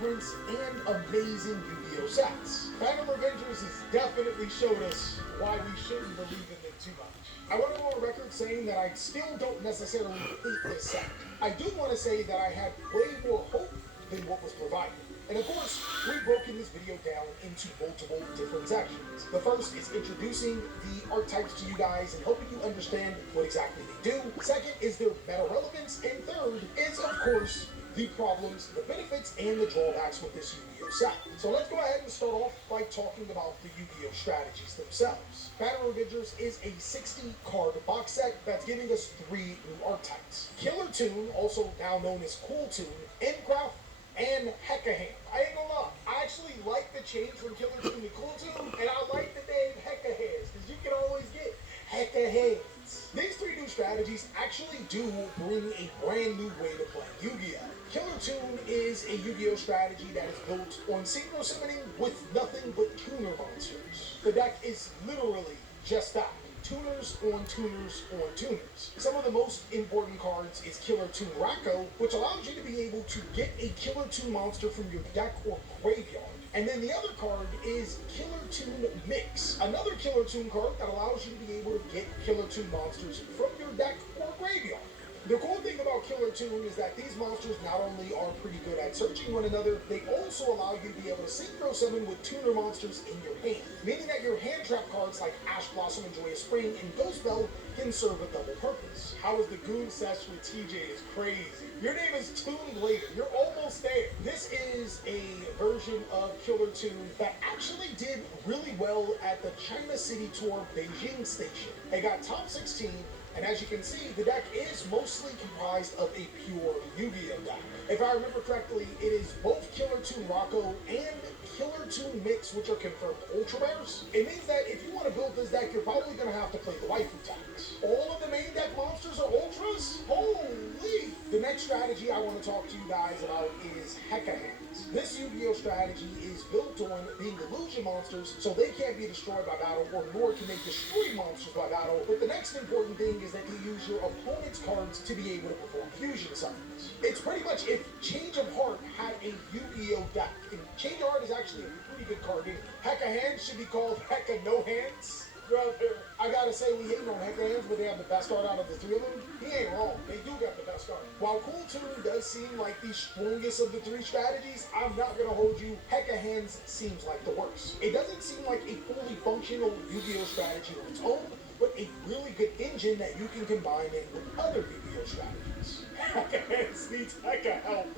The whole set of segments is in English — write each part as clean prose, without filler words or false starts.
blueprints and amazing Yu-Gi-Oh sets. Phantom Revengers has definitely showed us why we shouldn't believe in them too much. I want to go on record saying that I still don't necessarily hate this set. I do want to say that I had way more hope than what was provided. And of course, we've broken this video down into multiple different sections. The first is introducing the archetypes to you guys and helping you understand what exactly they do. Second is their meta relevance. And third is, of course, the problems, the benefits, and the drawbacks with this Yu-Gi-Oh set. So let's go ahead and start off by talking about the Yu-Gi-Oh strategies themselves. Phantom Revengers is a 60-card box set that's giving us 3 new archetypes. Killer Toon, also now known as Cool Toon, Endcraft, and Hekahand. I ain't gonna lie, I actually like the change from Killer Toon to Cool Toon, and I like the name Hekahands, because you can always get Hekahands. These 3 new strategies actually do bring a brand new way to play Yu-Gi-Oh! Killer Toon is a Yu-Gi-Oh! Strategy that is built on synchro summoning with nothing but tuner monsters. The deck is literally just that. Tuners on tuners on tuners. Some of the most important cards is Killer Toon Rako, which allows you to be able to get a Killer Toon monster from your deck or graveyard. And then the other card is Killer Toon Mix, another Killer Toon card that allows you to be able to get Killer Toon monsters from your deck or graveyard. The cool thing about Killer Toon is that these monsters not only are pretty good at searching one another, they also allow you to be able to synchro summon with tuner monsters in your hand, meaning that your hand trap cards like Ash Blossom and Joyous Spring and Ghost Bell can serve a double purpose. How is the Goon Sesh with TJ is crazy. Your name is Toon Blader. You're almost there. This is a version of Killer Toon that actually did really well at the China City Tour Beijing station. It got top 16. And as you can see, the deck is mostly comprised of a pure Yu-Gi-Oh deck. If I remember correctly, it is both Killer Toon Rako and Killer Toon Mix, which are confirmed Ultra Rares. It means that if you want to build this deck, you're probably going to have to play the waifu tax. All of the main deck monsters are Ultras? Holy! The next strategy I want to talk to you guys about is Hekahands. This Yu-Gi-Oh strategy is built on being illusion monsters, so they can't be destroyed by battle, or nor can they destroy monsters by battle. But the next important thing is that you use your opponent's cards to be able to perform fusion summons. It's pretty much if Change of Heart had a Yu-Gi-Oh deck, and Change of Heart is actually a pretty good card anyway. Hekahands should be called Heka No Hands. Brother, I gotta say, we hate on Hekahands, but they have the best art out of the 3 of them. He ain't wrong. They do got the best art. While Cool Toon does seem like the strongest of the 3 strategies, I'm not gonna hold you. Hekahands seems like the worst. It doesn't seem like a fully functional Yu-Gi-Oh strategy on its own, but a really good engine that you can combine in with other Yu-Gi-Oh strategies. Hekahands needs Heka help.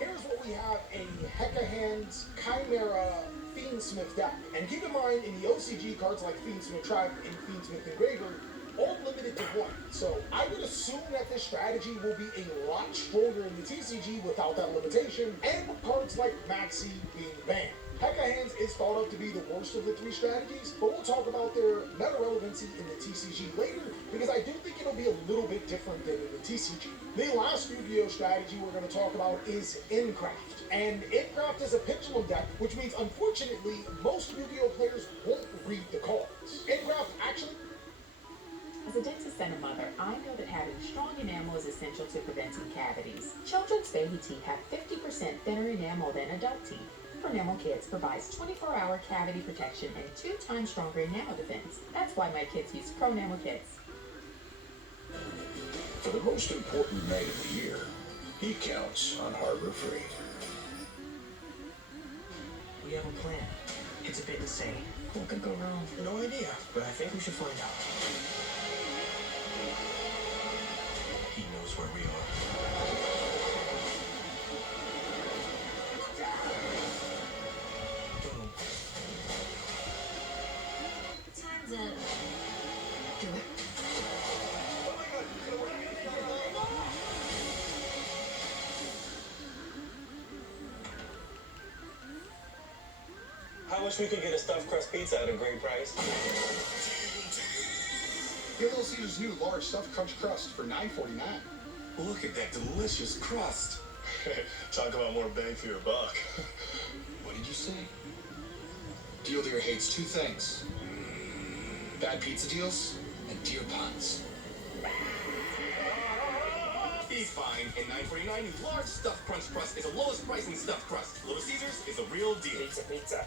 Here's what we have: a Hekahands Chimera Fiendsmith deck. And keep in mind, in the OCG, cards like Fiendsmith Tribe and Fiendsmith Engraver all limited to 1. So I would assume that this strategy will be a lot stronger in the TCG without that limitation, and with cards like Maxi being banned. Hekahands is thought of to be the worst of the 3 strategies, but we'll talk about their meta relevancy in the TCG later, because I do think it'll be a little bit different than in the TCG. The last Yu-Gi-Oh strategy we're going to talk about is Endcraft. And Endcraft is a pendulum deck, which means, unfortunately, most Yu-Gi-Oh players won't read the cards. Endcraft actually... As a dentist and a mother, I know that having strong enamel is essential to preventing cavities. Children's baby teeth have 50% thinner enamel than adult teeth. Pronamel Kids provides 24-hour cavity protection and 2 times stronger enamel defense. That's why my kids use Pronamel Kids. For the most important night of the year, he counts on Harbor Freight. We have a plan. It's a bit insane. What could go wrong? No idea, but I think we should find out. He knows where we are. Boom. Time's up. Do it. I wish we could get a stuffed crust pizza at a great price. Get Little Caesar's new large stuffed crunch crust for $9.49. Look at that delicious crust. Talk about more bang for your buck. What did you say? Deal Deer hates 2 things: bad pizza deals and deer puns. He's fine. And $9.49, new large stuffed crust is the lowest price in stuffed crust. Little Caesars is a real deal. Pizza.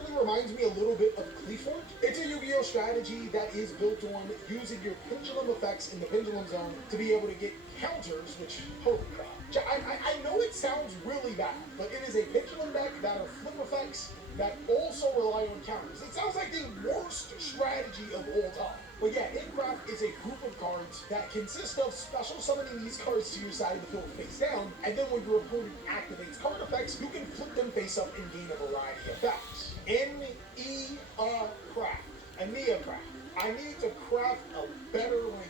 It reminds me a little bit of Cleafort. It's a Yu-Gi-Oh strategy that is built on using your pendulum effects in the pendulum zone to be able to get counters, which, holy crap. I know it sounds really bad, but it is a pendulum deck that are flip effects that also rely on counters. It sounds like the worst strategy of all time. But yeah, Incraft is a group of cards that consist of special summoning these cards to your side of the field face down, and then when your opponent activates card effects, you can flip them face up and gain a variety of effects. Craft. Aneacraft. I need to craft a better language.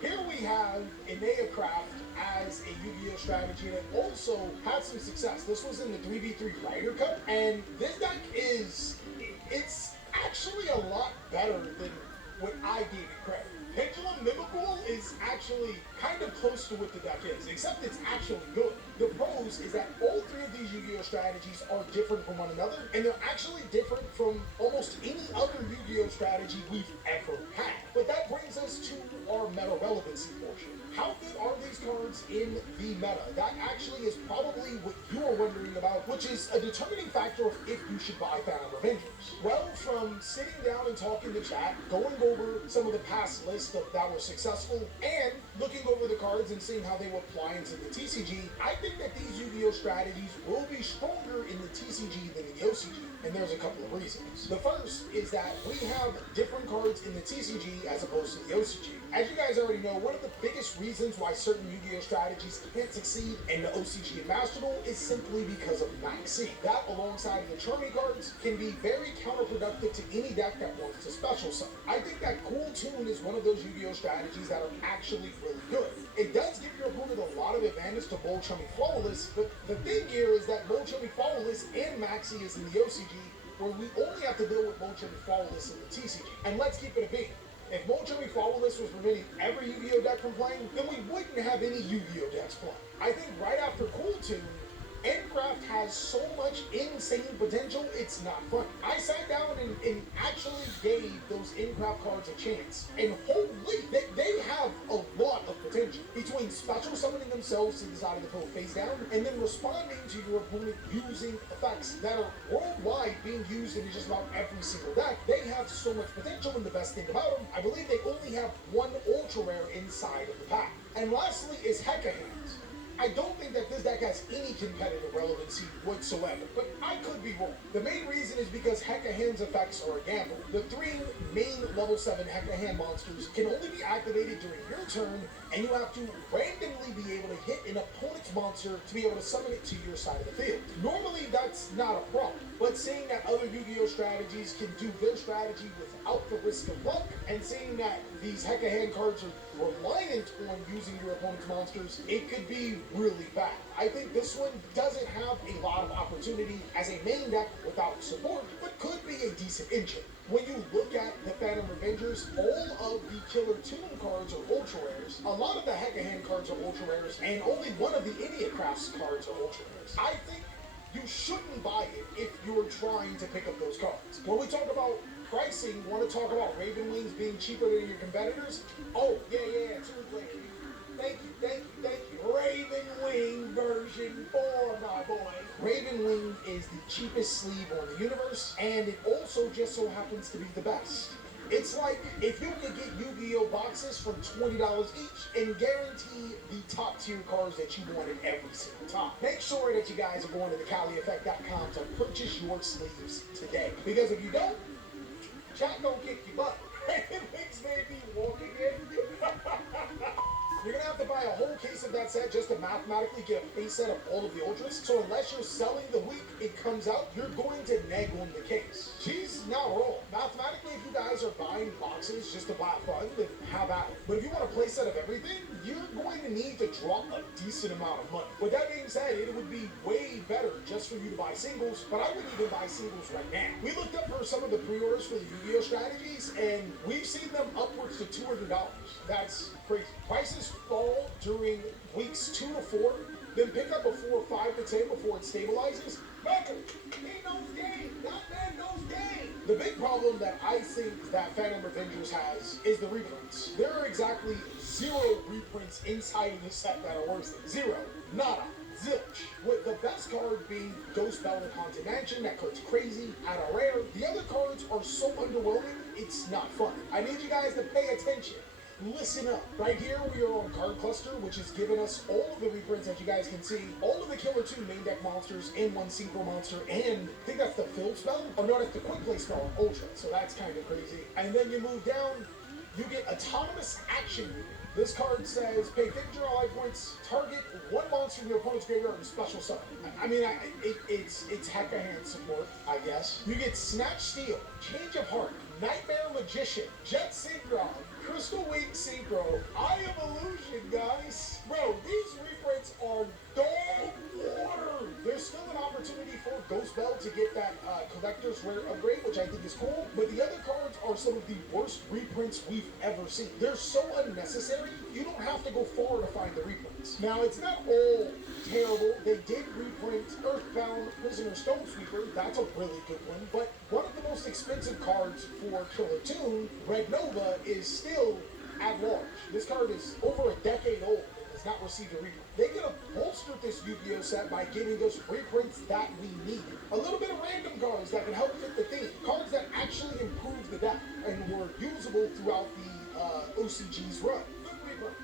Here we have Aneacraft as a Yu-Gi-Oh strategy that also had some success. This was in the 3v3 Ryder Cup, and this deck it's actually a lot better than what I gave it credit. Pendulum Mimical is actually kind of close to what the deck is, except it's actually good. The pros is that all three of these Yu-Gi-Oh strategies are different from one another, and they're actually different from almost any other Yu-Gi-Oh strategy we've ever had. But that brings us to our meta relevancy portion. How good are these cards in the meta? That actually is probably what you are wondering about, which is a determining factor of if you should buy Phantom Revengers. Well, from sitting down and talking to chat, going over some of the past lists that were successful, and looking over the cards and seeing how they will apply into the TCG, I think that these Yu-Gi-Oh strategies will be stronger in the TCG than in the OCG, and there's a couple of reasons. The first is that we have different cards in the TCG as opposed to the OCG. As you guys already know, one of the biggest reasons why certain Yu-Gi-Oh strategies can't succeed in the OCG and Master Duel is simply because of Maxi. That, alongside the Charmy cards, can be very counterproductive to any deck that wants to special summon. I think that Cool Tune is one of those Yu-Gi-Oh strategies that are actually really good. It does give your opponent a lot of advantage to Bolchummy Flawless, but the thing here is that Bolchummy Flawless and Maxi is in the OCG, where we only have to deal with Bolchummy Flawless in the TCG. And let's keep it a beat. If Bolchummy Flawless was preventing every Yu-Gi-Oh deck from playing, then we wouldn't have any Yu-Gi-Oh decks playing. I think right after Cool Tune, Endcraft has so much insane potential, it's not funny. I sat down and actually gave those Endcraft cards a chance, and holy, they have a lot of potential. Between special summoning themselves to the side of the field face down, and then responding to your opponent using effects that are worldwide being used in just about every single deck, they have so much potential, and the best thing about them, I believe they only have one ultra rare inside of the pack. And lastly is Heka Hands. I don't think that this deck has any competitive relevancy whatsoever, but I could be wrong. The main reason is because Heka Hand's effects are a gamble. The three main level 7 Heka Hand monsters can only be activated during your turn, and you have to randomly be able to hit an opponent's monster to be able to summon it to your side of the field. Normally, that's not a problem, but seeing that other Yu-Gi-Oh strategies can do their strategy without the risk of luck, and seeing that these Heka Hand cards are reliant on using your opponent's monsters, it could be really bad. I think this one doesn't have a lot of opportunity as a main deck without support, but could be a decent engine. When you look at the Phantom Revengers, all of the Killer Tune cards are ultra rares, a lot of the Heka Hand cards are ultra rares, and only one of the Idiocrafts cards are ultra rares. I think you shouldn't buy it if you're trying to pick up those cards. When we talk about pricing, want to talk about Raven Wings being cheaper than your competitors? Oh, yeah, Tune Blade. Thank you. Raven Wing version 4, my boy. Raven Wing is the cheapest sleeve on the universe, and it also just so happens to be the best. It's like if you could get Yu-Gi-Oh boxes for $20 each and guarantee the top tier cards that you wanted every single time. Make sure that you guys are going to thecalieffect.com to purchase your sleeves today. Because if you don't, chat don't kick your butt. Raven Wings may be walking in. You're gonna have to buy a whole case of that set just to mathematically get a face set of all of the ultras. So unless you're selling the week it comes out, you're going to neg on the case. She's not wrong. Mathematically, if you guys are buying boxes just to buy fun, then have at it. But if you want a play set of everything, you're going to need to drop a decent amount of money. With that being said, it would be way better just for you to buy singles, but I wouldn't even buy singles right now. We looked up for some of the pre-orders for the Yu-Gi-Oh strategies, and we've seen them upwards to $200. That's crazy. Prices just fall during weeks 2 to 4, then pick up before 5 to 10 before it stabilizes. Michael, he knows game. That man knows game. The big problem that I think that Phantom Revengers has is the reprints. There are exactly 0 reprints inside of this set that are worth it. 0. Nada. Zilch. With the best card being Ghost Bell and Haunted Mansion. That card's crazy, at a rare. The other cards are so underwhelming, it's not fun. I need you guys to pay attention. Listen up. Right here we are on Card Cluster, which has given us all of the reprints that you guys can see. All of the Killer 2 main deck monsters and 1 Synchro monster, and I think that's the Field spell? Or no, that's the Quick Play spell on Ultra, so that's kind of crazy. And then you move down, you get Autonomous Action Unit. This card says, pay 50 draw life points, target 1 monster in your opponent's graveyard and special summon. It's Heka Hand support, I guess. You get Snatch Steal, Change of Heart, Nightmare Magician, Jet Synchron, Crystal Wing Synchro, Eye of Illusion, guys. Bro, these reprints are dog water. There's still an opportunity for Ghost Bell to get that collector's rare upgrade, which I think is cool, but the other cards are some of the worst reprints we've ever seen. They're so unnecessary, you don't have to go far to find the reprints. Now, it's not all terrible. They did reprint Earthbound Prisoner Stone Sweeper. That's a really good one, but one of the most expensive cards for Killer Toon, Red Nova, is still at large. This card is over a decade old and has not received a reprint. They could have bolstered this Yu-Gi-Oh set by giving us reprints that we need. A little bit of random cards that can help fit the theme. Cards that actually improve the deck and were usable throughout the OCG's run.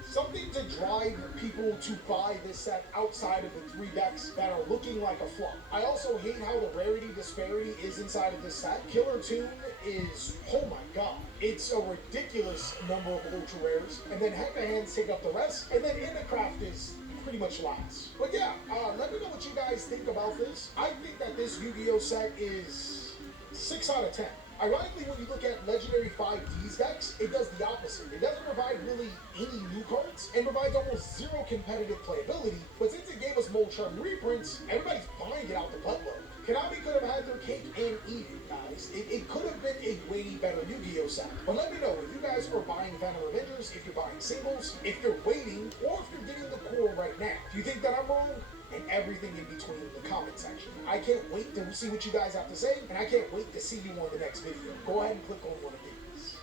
Something to drive people to buy this set outside of the 3 decks that are looking like a flop. I also hate how the rarity disparity is inside of this set. Killer Toon is, oh my god, it's a ridiculous number of ultra rares, and then Heka Hands take up the rest, and then Intercraft is pretty much last. But yeah, let me know what you guys think about this. I think that this Yu-Gi-Oh set is 6 out of 10. Ironically, when you look at Legendary 5D's decks, it does the opposite. It doesn't provide really any new cards, and provides almost 0 competitive playability, but since it gave us Molchan reprints, everybody's buying it out the buttload. Konami could have had their cake and eat it, guys. It could have been a way better Yu-Gi-Oh set. But let me know if you guys are buying Phantom Revengers, if you're buying singles, if you're waiting, or if you're getting the core right now. If you think that I'm wrong, and everything in between in the comment section. I can't wait to see what you guys have to say, and I can't wait to see you on the next video. Go ahead and click on one of these.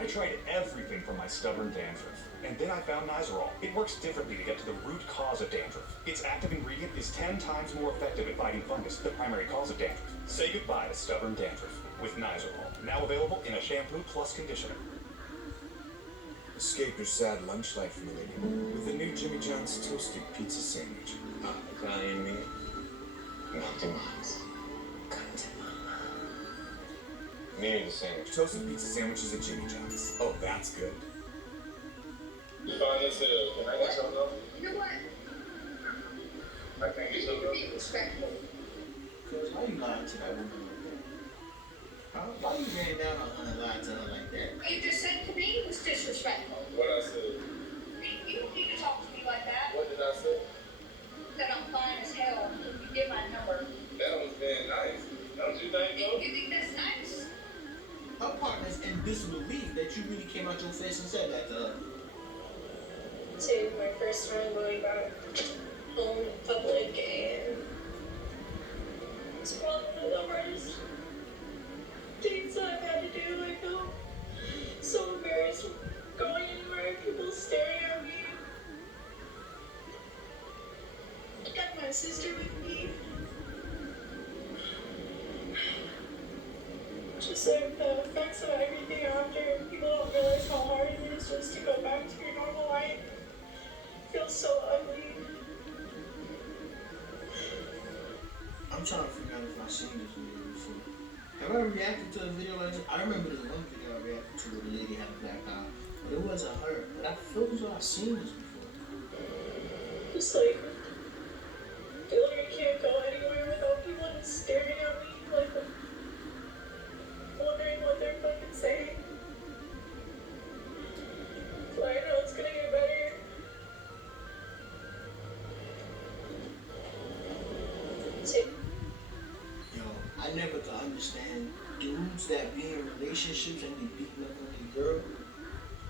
I tried everything for my stubborn dandruff, and then I found Nizoral. It works differently to get to the root cause of dandruff. Its active ingredient is 10 times more effective at fighting fungus, the primary cause of dandruff. Say goodbye to stubborn dandruff with Nizoral. Now available in a shampoo plus conditioner. Escape your sad lunch life, milady, with the new Jimmy John's toasted pizza sandwich. Italian meat. Meaning the sandwich. Toasted pizza sandwiches at Jimmy John's. Oh, that's good. You find this, can I get something else? You know what? I can't get You something need to else. be respectful. Cause why you lying to that woman like that? Huh? Why you ran down on her and lied to her like that? You just said to me it was disrespectful. What I said? You don't need to talk to me like that. What did I say? That I'm fine as hell. You get my number. That was being nice. Don't you think so? You think that's nice? Her partner's in disbelief that you really came out your face and said that to her. To my first time going back home in public, and it's probably the hardest things I've had to do. I feel so embarrassed going anywhere, people staring at me. I got my sister with me. Just like the effects of everything after, people don't realize how hard it is just to go back to your normal life. It feels so ugly. I'm trying to figure out if I've seen this video before. Have I reacted to a video like this? I remember this one video I reacted to where the lady had a black eye, but it wasn't her. But I feel as though I've seen this before. Just like, feel like I can't go anywhere without people just staring at me, like, wondering what they're fucking saying. But I know it's gonna get better. Yo, I understand dudes that be in relationships and be beating up on their girl.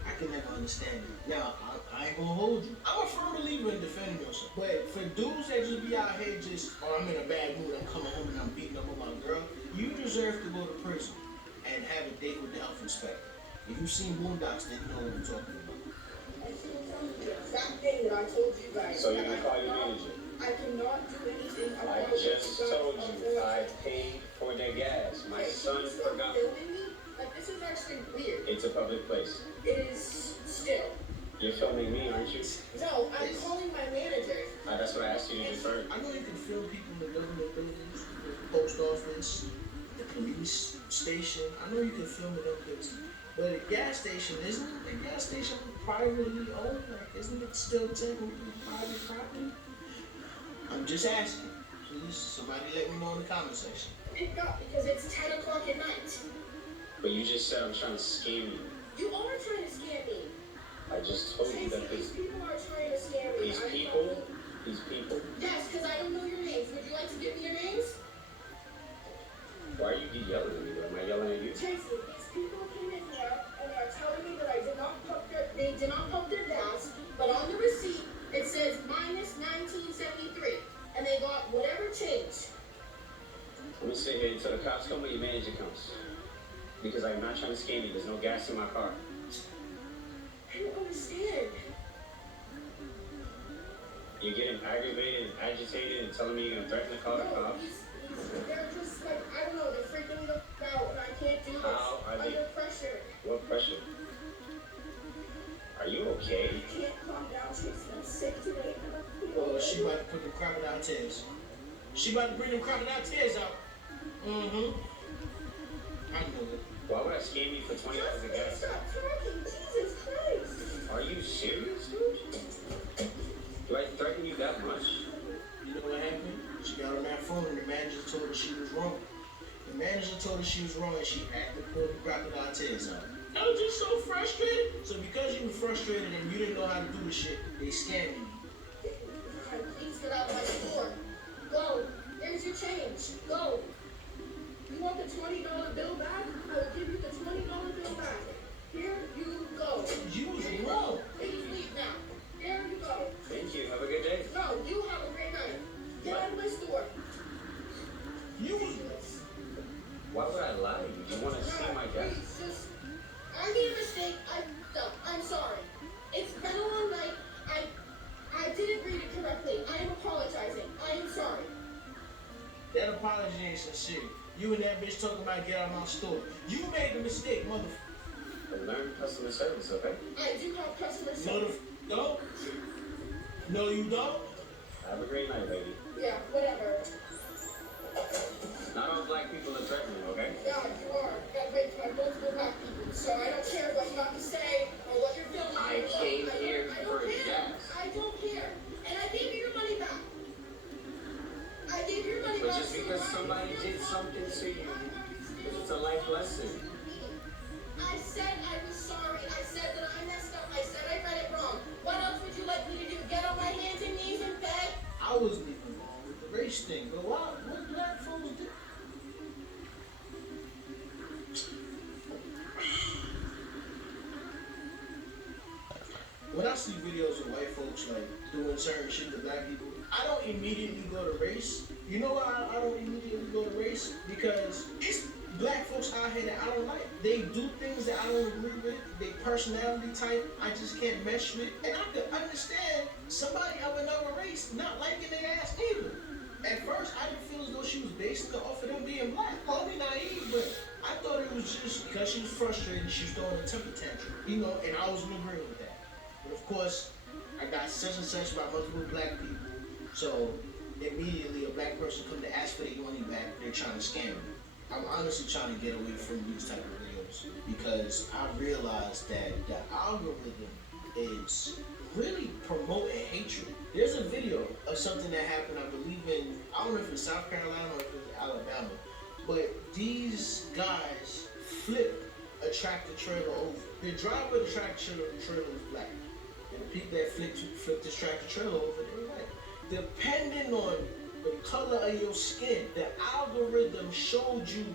I can never understand it. Now, I ain't gonna hold you. I'm a firm believer in defending yourself. But for dudes that just be out here just, oh, I'm in a bad mood, I'm coming home and I'm beating up on my girl, you deserve to go to prison and have a date with the health inspector. If you've seen Boondocks, then you know what I'm talking about. I should tell you the exact thing that I told you guys. So you're gonna call your manager? I cannot do anything about I just told you I paid for the gas. My son forgot. Filming me? Like, this is actually weird. It's a public place. It is still. You're filming me, aren't you? No, I'm calling my manager. That's what I asked you to do first. I know you can film people in the government buildings, the post office, the police station. I know you can film in them places. But a gas station, isn't a gas station privately owned? Like, isn't it still technically private property? I'm just asking. Please, somebody let me know in the comment section. Pick up because it's 10 o'clock at night. But you just said I'm trying to scam you. You are trying to scam me. I just told you that These people are trying to scam me. These people. Yes, because I don't know your names. Would you like to give me your names? Why are you yelling at me? Am I yelling at you? Tracy, these people came in here and are telling me that they did not pump their gas, but on the receipt it says minus 1973, and they got whatever change. I'm gonna sit here until the cops come or your manager comes. Because I'm not trying to scam you. There's no gas in my car. I don't understand. You're getting aggravated and agitated and telling me you're gonna threaten to call the cops. They're just like, I don't know, they're freaking me out and I can't do this under pressure. What pressure? Are you okay? I can't calm down, Tracy. I'm sick today. Well, she about to put the crocodile tears. She about to bring them crocodile tears out. Mm-hmm. I know it. Why would I scam you for $20 a gas? Stop talking, Jesus Christ. Are you serious, dude? Do I threaten you that much? You know what happened? She got on that phone and the manager told her she was wrong. The manager told her she was wrong and she had to pull the crocodile tears out. I was just so frustrated. So because you were frustrated and you didn't know how to do the shit, they scammed you. Please get out of my store. Go. There's your change. Go. You want the $20 bill back? I will give you the $20 bill back. Here you go. You was wrong. Please leave now. There you go. Thank you. Have a good day. No, you have a great night. Get out of my store. You was. Why would I lie to you? Do you want to see my gas? Please, just. I made a mistake. I'm sorry. It's been a long night. I didn't read it correctly. I am apologizing. I am sorry. That apology ain't sincere. You and that bitch talking about get out of my store. You made the mistake, motherfucker. Learn customer service, okay? I do have customer service. No, no, you don't. Have a great night, lady. Yeah, whatever. Not all black people are threatening, okay? Yeah, you are. Got raped by multiple black people. So I don't care what you have to say or what you're filming. I came here for gas. I don't care. And I gave you your money back. I gave your money back. But just because somebody did something to you, it's a life lesson. I said I was sorry. I said that I messed up. I said I read it wrong. What else would you like me to do? Get on my hands and knees and beg? I wasn't even wrong with the race thing, but what black folks do? When I see videos of white folks like doing certain shit to black people, I don't immediately go to race. You know why I don't immediately go to race? Because it's black folks out here that I don't like. They do things that I don't agree with. They personality type I just can't mesh with. And I could understand somebody of another race not liking their ass either. At first, I didn't feel as though she was basing it off of them being black. Call me naive, but I thought it was just because she was frustrated, she was throwing a temper tantrum. You know, and I was in agreement with that. But of course, I got such and such by multiple black people. So immediately a black person come to ask for their money back, they're trying to scam me. I'm honestly trying to get away from these type of videos because I realized that the algorithm is really promoting hatred. There's a video of something that happened, I believe I don't know if it's South Carolina or if it's Alabama, but these guys flipped a tractor trailer over. The driver of the tractor trailer was black. And the people that flipped this tractor trailer over, they were white. Depending on the color of your skin, the algorithm showed you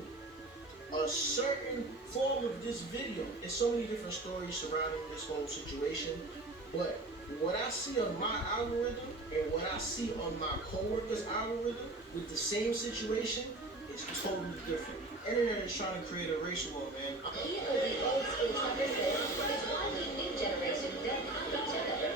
a certain form of this video. There's so many different stories surrounding this whole situation, but what I see on my algorithm and what I see on my coworker's algorithm with the same situation is totally different. Internet is trying to create a race war, man. Even the old school truckers say it's why we new generation don't have each other.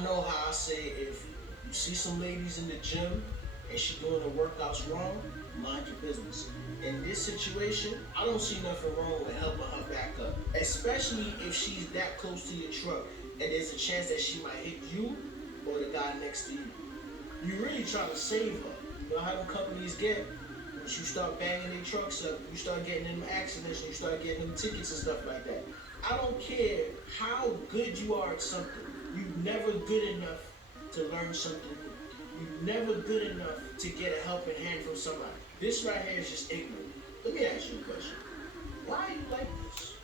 I know how I say if you see some ladies in the gym and she doing the workouts wrong, mind your business. In this situation, I don't see nothing wrong with helping her back up, especially if she's that close to your truck and there's a chance that she might hit you or the guy next to you. You really trying to save her. You know how them companies get? Once you start banging their trucks up, you start getting them accidents and you start getting them tickets and stuff like that. I don't care how good you are at something. You're never good enough to learn something new. You're never good enough to get a helping hand from somebody. This right here is just ignorant. Let me ask you a question. Why are you like this?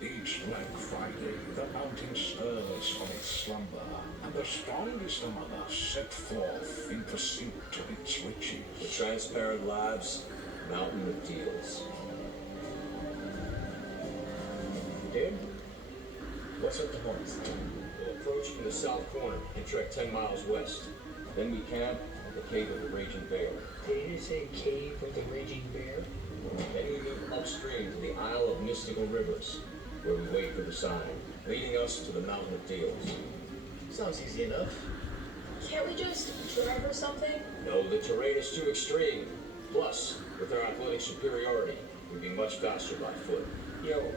Each Black Friday, the mountain stirs from its slumber, and the strongest among us set forth in pursuit of its riches. The Transparent Labs Mountain of Deals. Dude, what's up the horns? We'll approach from the south corner and trek 10 miles west. Then we camp at the Cave of the Raging Bear. Did you say Cave of the Raging Bear? Then we move upstream to the Isle of Mystical Rivers, where we wait for the sign, leading us to the Mountain of Deals. Sounds easy enough. Can't we just drive or something? No, the terrain is too extreme. Plus, with our athletic superiority, we'd be much faster by foot. Yo,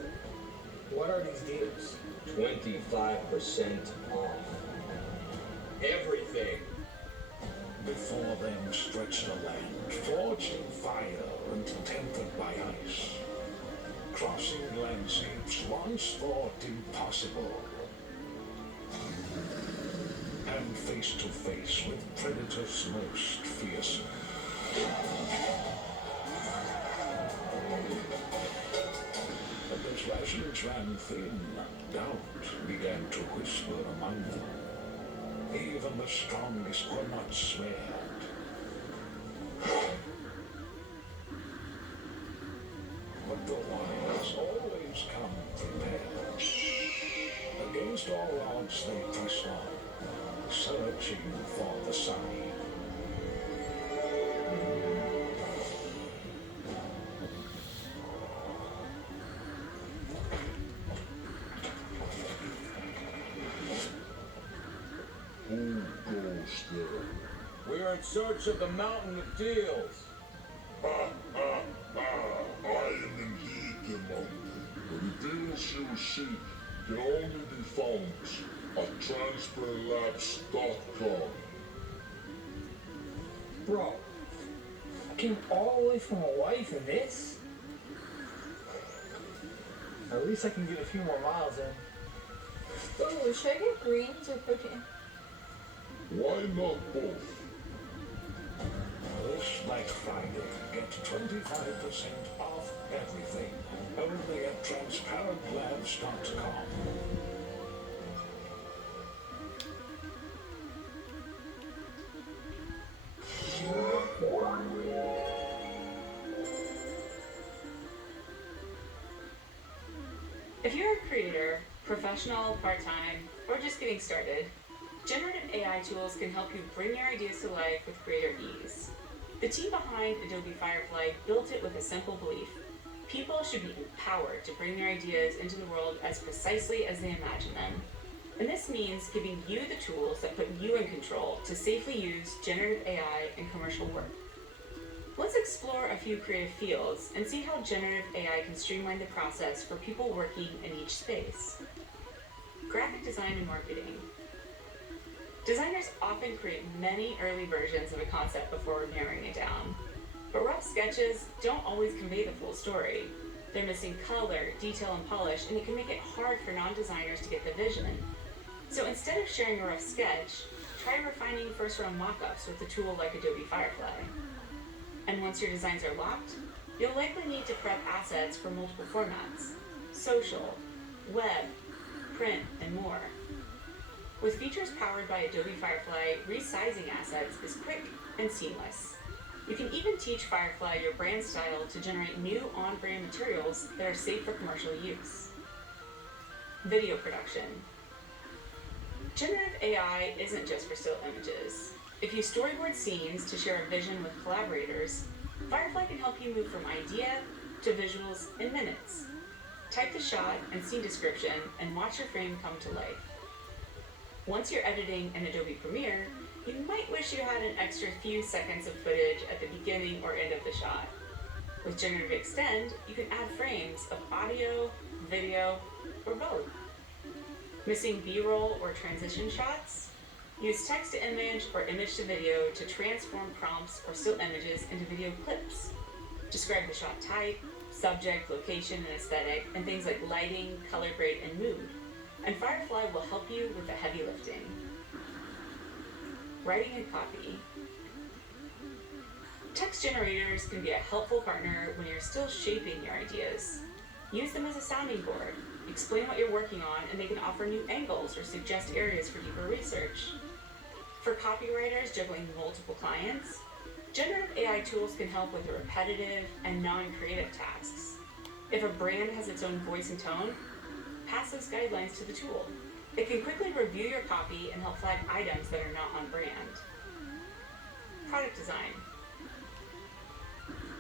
what are these deals? 25% off. Everything. Before them stretched the land, forged in fire and tempered by ice. Crossing landscapes once thought impossible. And face to face with predators most fearsome. But as rations ran thin, doubt began to whisper among them. Even the strongest were not spared. But the wise always come prepared. Against all odds they pressed on, searching for the sign. Who goes there? We are in search of the Mountain of Deals. I am indeed the mountain, but the deals you seek can only be found at transparelabs.com. Bro, I came all the way from Hawaii for this? At least I can get a few more miles in. Ooh, should I get greens or protein? Why not both? This Black Friday, get 25% off everything. Only at transparentlabs.com. If you're a creator, professional, part-time, or just getting started, generative AI tools can help you bring your ideas to life with greater ease. The team behind Adobe Firefly built it with a simple belief: people should be empowered to bring their ideas into the world as precisely as they imagine them. And this means giving you the tools that put you in control to safely use generative AI in commercial work. Let's explore a few creative fields and see how generative AI can streamline the process for people working in each space. Graphic design and marketing. Designers often create many early versions of a concept before narrowing it down. But rough sketches don't always convey the full story. They're missing color, detail, and polish, and it can make it hard for non-designers to get the vision. So instead of sharing a rough sketch, try refining first-round mock-ups with a tool like Adobe Firefly. And once your designs are locked, you'll likely need to prep assets for multiple formats: social, web, print, and more. With features powered by Adobe Firefly, resizing assets is quick and seamless. You can even teach Firefly your brand style to generate new on-brand materials that are safe for commercial use. Video production. Generative AI isn't just for still images. If you storyboard scenes to share a vision with collaborators, Firefly can help you move from idea to visuals in minutes. Type the shot and scene description and watch your frame come to life. Once you're editing in Adobe Premiere, you might wish you had an extra few seconds of footage at the beginning or end of the shot. With Generative Extend, you can add frames of audio, video, or both. Missing B-roll or transition shots? Use text-to-image or image-to-video to transform prompts or still images into video clips. Describe the shot type, subject, location, and aesthetic, and things like lighting, color grade, and mood. And Firefly will help you with the heavy lifting. Writing and copy. Text generators can be a helpful partner when you're still shaping your ideas. Use them as a sounding board. Explain what you're working on, and they can offer new angles or suggest areas for deeper research. For copywriters juggling multiple clients, generative AI tools can help with the repetitive and non-creative tasks. If a brand has its own voice and tone, pass those guidelines to the tool. It can quickly review your copy and help flag items that are not on brand. Product design.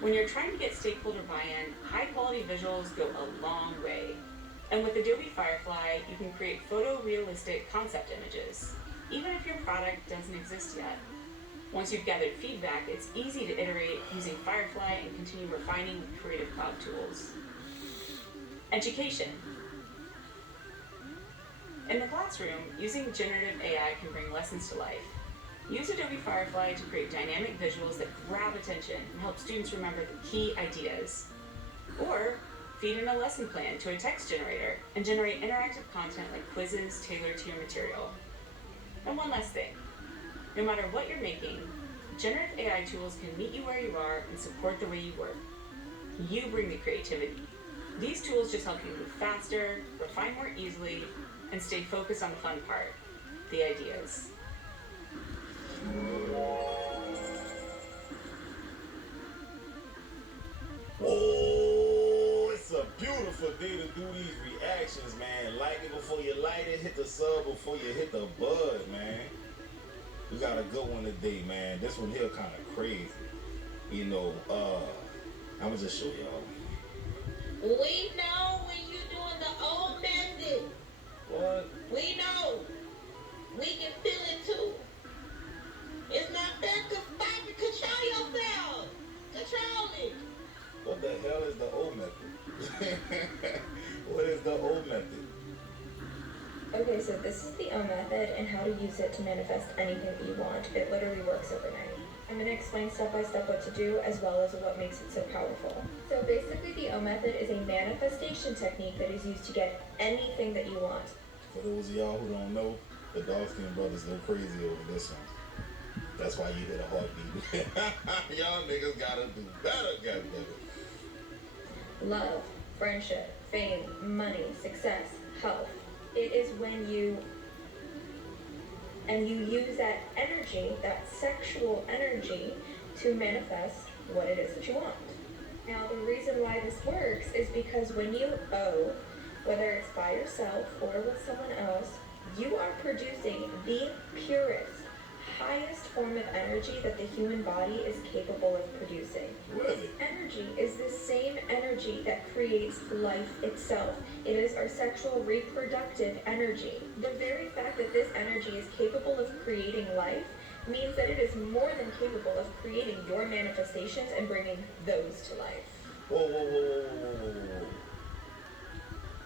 When you're trying to get stakeholder buy-in, high-quality visuals go a long way. And with Adobe Firefly, you can create photorealistic concept images, even if your product doesn't exist yet. Once you've gathered feedback, it's easy to iterate using Firefly and continue refining with Creative Cloud tools. Education. In the classroom, using generative AI can bring lessons to life. Use Adobe Firefly to create dynamic visuals that grab attention and help students remember the key ideas. Or feed in a lesson plan to a text generator and generate interactive content like quizzes tailored to your material. And one last thing, no matter what you're making, generative AI tools can meet you where you are and support the way you work. You bring the creativity. These tools just help you move faster, refine more easily, and stay focused on the fun part, the ideas. Oh, it's a beautiful day to do these reactions, man. Like it before you light it, hit the sub before you hit the bud, man. We got a good one today, man. This one here kind of crazy. You know, I'ma just show y'all. We know when you're doing the old method. What? We know. We can feel it too. It's not fair to stop and control yourself. Control it. What the hell is the old method? What is the old method? Okay, so this is the O method and how to use it to manifest anything that you want. It literally works overnight. I'm going to explain step by step what to do as well as what makes it so powerful. So basically the O method is a manifestation technique that is used to get anything that you want. For those of y'all who don't know, the Dark-Skinned Brothers go crazy over this one. That's why you hit a heartbeat. Y'all niggas gotta do better, goddammit. Love, friendship, fame, money, success, health. It is when you use that energy, that sexual energy, to manifest what it is that you want. Now, the reason why this works is because when you owe, whether it's by yourself or with someone else, you are producing the purest, highest form of energy that the human body is capable of producing. Really? Energy is the same energy that creates life itself. It is our sexual reproductive energy. The very fact that this energy is capable of creating life means that it is more than capable of creating your manifestations and bringing those to life. Whoa.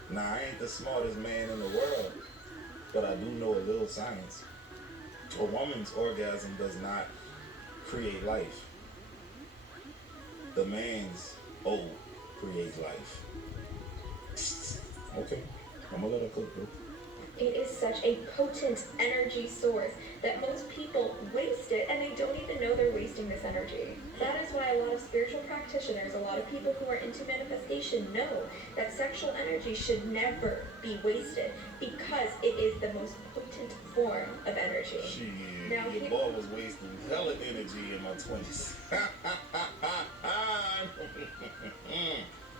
Nah, I ain't the smartest man in the world, but I do know a little science. A woman's orgasm does not create life. The man's creates life. Okay, I'm gonna let her cook, bro. It is such a potent energy source that most people waste it and they don't even know they're wasting this energy. That is why a lot of spiritual practitioners, a lot of people who are into manifestation know that sexual energy should never be wasted because it is the most potent form of energy. Shit, now, your boy was wasting hella energy in my 20s.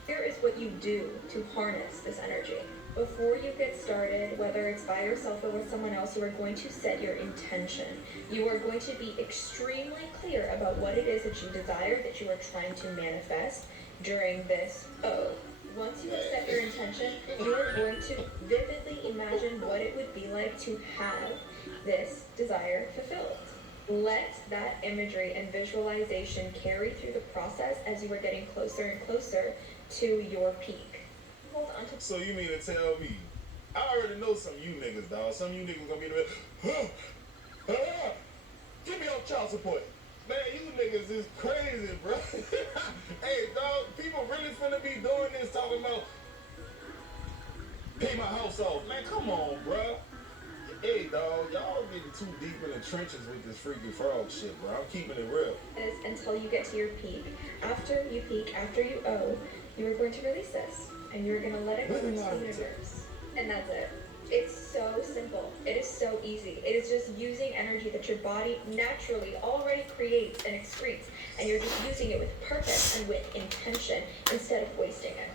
Here is what you do to harness this energy. Before you get started, whether it's by yourself or with someone else, you are going to set your intention. You are going to be extremely clear about what it is that you desire, that you are trying to manifest during this Once you have set your intention, you are going to vividly imagine what it would be like to have this desire fulfilled. Let that imagery and visualization carry through the process as you are getting closer and closer to your peak. Hold on to. So you mean to tell me, I already know some of you niggas, dog. Some of you niggas gonna be in the give me your child support. Man, you niggas is crazy, bro. Hey, dog, people really finna be doing this, talking about pay my house off. Man, come on, bro. Hey, dog, y'all getting too deep in the trenches with this freaking frog shit, bro. I'm keeping it real. Until you get to your peak. After you peak, after you owe, you are going to release this. And you're going to let it go into the universe. And that's it. It's so simple. It is so easy. It is just using energy that your body naturally already creates and excretes. And you're just using it with purpose and with intention instead of wasting it.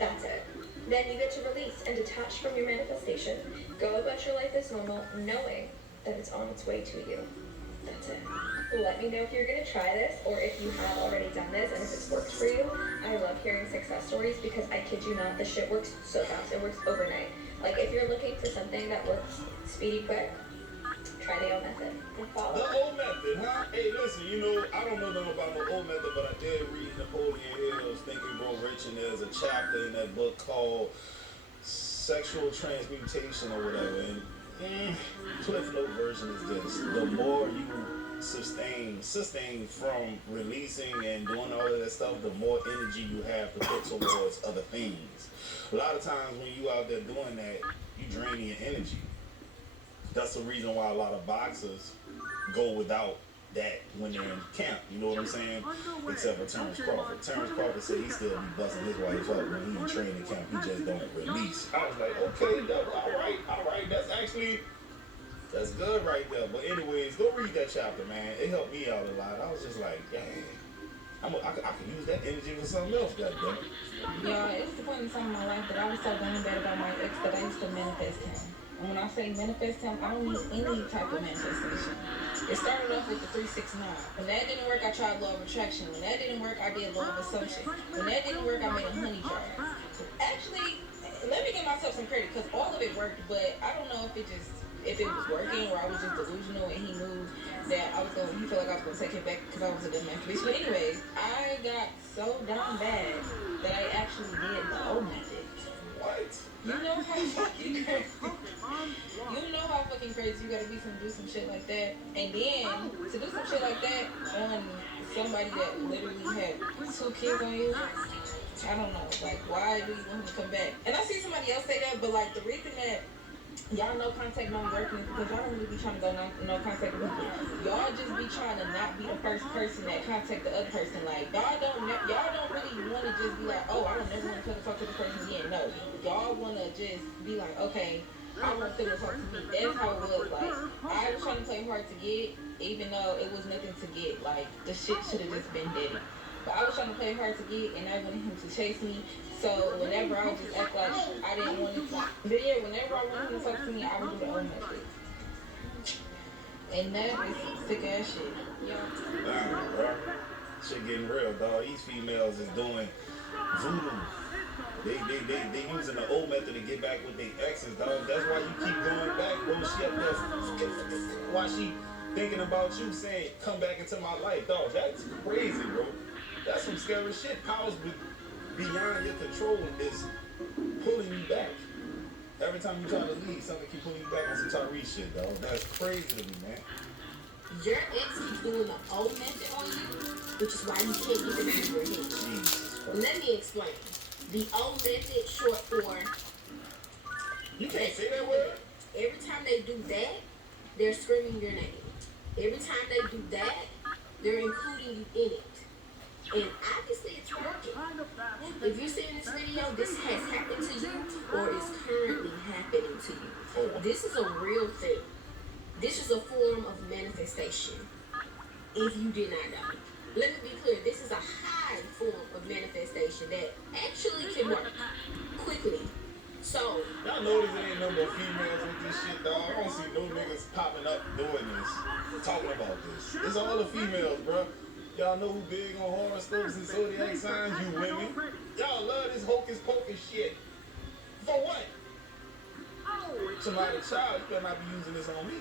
That's it. Then you get to release and detach from your manifestation. Go about your life as normal, knowing that it's on its way to you. That's it. Let me know if you're going to try this or if you have already done this and if it's worked for you. I love hearing success stories because I kid you not, this shit works so fast. It works overnight. Like if you're looking for something that works speedy quick, try the old method and follow. The old method, huh? Hey, listen, you know, I don't know nothing about the old method, but I did read Napoleon Hill's Think and Grow Rich, and there's a chapter in that book called Sexual Transmutation or whatever. And Cliff Note version is this: the more you sustain from releasing and doing all of that stuff, the more energy you have to put towards other things. A lot of times when you out there doing that, you drain your energy. That's the reason why a lot of boxers go without that when they're in camp. You know what I'm saying? Except for Terrence Crawford. Terrence Crawford said he still be busting his wife up when he in training camp. He just don't release. I was like, okay, all right. That's good right there. But anyways, go read that chapter, man. It helped me out a lot. I was just like, dang. I could use that energy for something else, goddamn. Yeah, it's the point in time in my life that I was so damn bad about my ex that I used to manifest him. And when I say manifest him, I don't need any type of manifestation. It started off with the 369. When that didn't work, I tried law of attraction. When that didn't work, I did law of assumption. When that didn't work, I made a honey jar. Actually, let me give myself some credit because all of it worked, but I don't know if it was working or I was just delusional and he knew that he felt like I was going to take it back because I was a good masterpiece. But anyways, I got so damn bad that I actually did the old method. What? You know how fucking crazy. You know how fucking crazy you gotta be to do some shit like that. And then to do some shit like that on somebody that literally had 2 kids on you. I don't know. Like, why do you want him to come back? And I see somebody else say that, but like the reason that y'all no contact don't work is because y'all don't really be trying to go no contact with people. Y'all just be trying to not be the first person that contact the other person. Like y'all don't really want to just be like, oh, I don't never want to talk to this person again. No, y'all want to just be like, okay, I want them to talk to me. That's how it was. Like, I was trying to play hard to get, even though it was nothing to get. Like, the shit should have just been dead. But I was trying to play hard to get, and I wanted him to chase me. So whenever I would just act like I didn't want to talk. But yeah, whenever I wanted him to talk to me, I would do the old method. And that is some sick ass shit. Damn, bro. Shit getting real, dog. These females is doing voodoo. They using the old method to get back with their exes, dog. That's why you keep going back, bro. She up there, why she thinking about you saying, come back into my life, dog. That's crazy, bro. That's some scary shit. Powers beyond your control is pulling you back. Every time you try to leave, something keep pulling you back on some Tyrese shit, dog. That's crazy to me, man. Your ex keeps doing the old method on you, which is why you can't get them out of your head. Let me explain. The old method, short for... You can't say that word? Every time they do that, they're screaming your name. Every time they do that, they're including you in it. And obviously it's working. If you're seeing this video, this has happened to you or is currently happening to you. This is a real thing. This is a form of manifestation. If you did not know. Let me be clear, this is a high form of manifestation that actually can work quickly. So, y'all notice there ain't no more females with this shit, dog. I don't see no niggas popping up doing this, talking about this. It's all the females, bro. Y'all know who big on horoscopes and zodiac signs? You women. Y'all love this hocus pocus shit. For what? Somebody child, you better not be using this on me.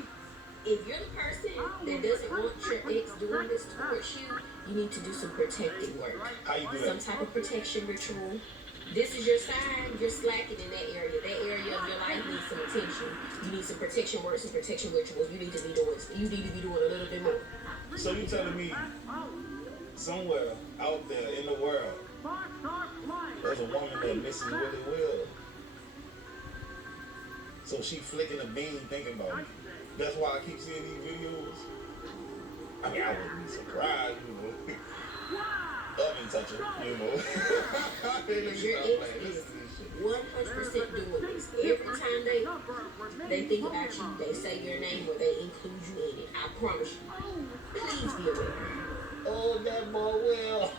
If you're the person that doesn't want your ex doing this towards you, you need to do some protective work. How you do that? Some type of protection ritual. This is your sign, you're slacking in that area. That area of your life needs some attention. You need some protection work, some protection rituals. You need to be doing a little bit more. So you telling me somewhere out there in the world there's a woman that misses Willie Will. So she flicking a bean thinking about me. That's why I keep seeing these videos. I mean, I wouldn't be surprised, you know. Oven toucher, you know. Your ex is 100% doing this. Every time they think about you, they say your name or they include you in it. I promise you. Please be aware. Oh, that boy Will.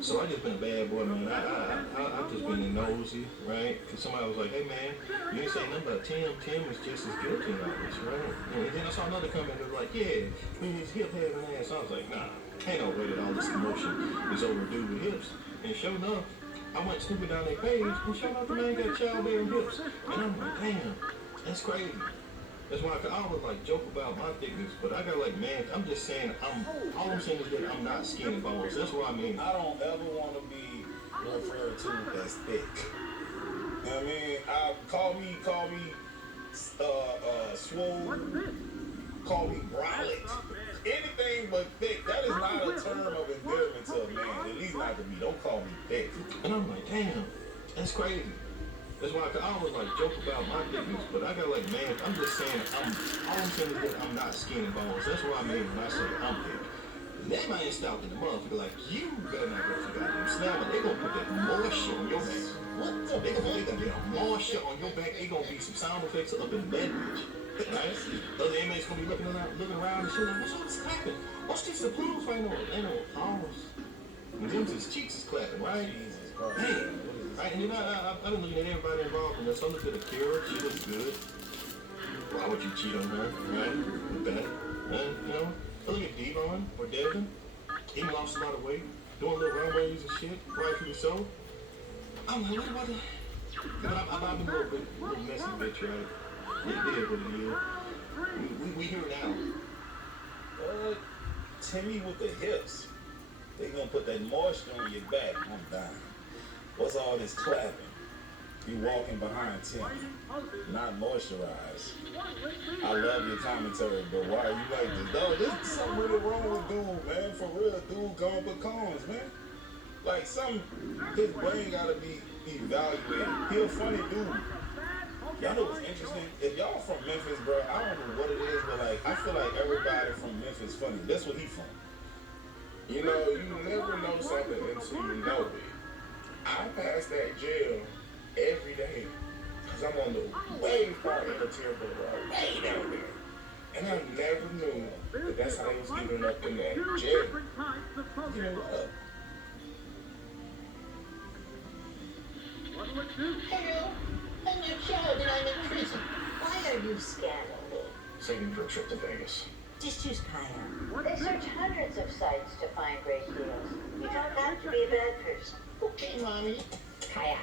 So I just been a bad boy, man. I just been nosy, right? Because somebody was like, hey, man, you ain't say nothing about Tim. Tim is just as guilty in all this, right? And then I saw another comment that was like, yeah, when his hip had an ass. I was like, nah, ain't no way that all this commotion is overdue with hips. And sure enough, I went snooping down their page, and sure enough, the man got childbearing hips. And I'm like, damn, that's crazy. That's why I always like joke about my thickness, but I got like, man, I'm just saying, all I'm saying is that I'm not skin and bones. That's what I mean. I don't ever want to be referred to as thick. You know what I mean? Call me swole, call me brolic. Anything but thick. That is not a term of endearment to a man. At least not to me. Don't call me thick. And I'm like, damn, that's crazy. That's why I always like joke about my thickness, but I got like, man, I'm just saying, all I'm saying is that I'm not skin and bones. That's what I mean when I say I'm thick. That man stopped in the motherfucker like, you better not go for goddamn snapping. They gonna put that moisture on your back. What the? They gonna put that moisture on your back. They gonna be some sound effects up in that bitch. Right? Other inmates gonna be looking around and shit like, what's all this clapping? What's this applause right now? Ain't no applause. And them his cheeks is clapping, right? Man. Right, and then I've been looking at everybody involved in this. I looked at Akira, she looks good. Why would you cheat on her, right? With that, you know? I look at Devon or Devin. He lost a lot of weight, doing little runways and shit, rightfully so. I'm like, what about that? But I've been a little messy bitch, right? It is what it is. We here now. Timmy with the hips. They gonna put that moisture on your back. I'm dying. What's all this clapping? You walking behind Tim, not moisturized. I love your commentary, but why are you like this? Dog, there's something really wrong with dude, man. For real, dude gone pecans, man. Like, his brain gotta be evaluated. He a funny dude. Y'all know what's interesting? If y'all from Memphis, bro, I don't know what it is, but like, I feel like everybody from Memphis funny. That's what he from. You know, you never know something until you know it. I pass that jail every day. Because I'm on the way far end of Tier Boulevard, way down there. And I never knew that that's how they was giving up in that jail. You know what? Hello, I'm your child and I'm in prison. Why are you scanning me? Saving for a trip to Vegas. Just use Kayak. They search hundreds of sites to find great deals. You don't have to be a bad person. Okay, Mommy. Kayak.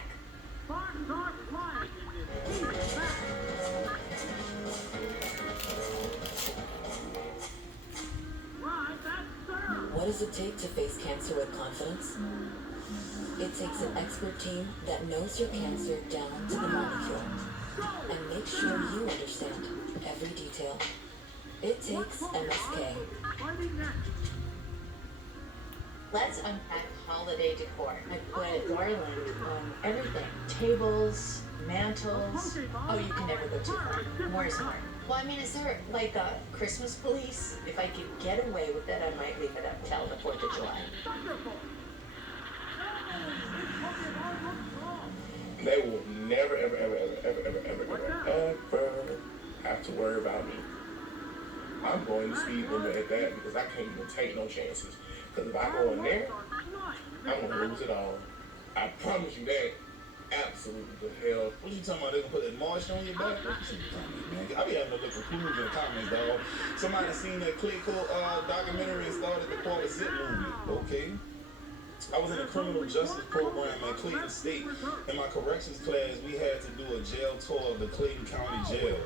What does it take to face cancer with confidence? It takes an expert team that knows your cancer down to the molecule and makes sure you understand every detail. It takes MSK. Let's unpack holiday decor. I put garland on everything. Tables, mantles. Oh, you can never go too far. More is more. Well, I mean, is there like a Christmas police? If I could get away with it, I might leave it up till the 4th of July. They will never, ever, ever, ever, ever, ever, ever, ever, ever have to worry about me. I'm going to speed limit at that because I can't even take no chances. Because if I go in there, I'm going to lose it all. I promise you that. Absolutely the hell. What you talking about? They gonna put that moisture on your back? What you talking about, man? I be having to look for clues in the comments, dog. Somebody seen that Clayco documentary and started the Call the Zip movie. Okay. I was in a criminal justice program at Clayton State. In my corrections class, we had to do a jail tour of the Clayton County Jail.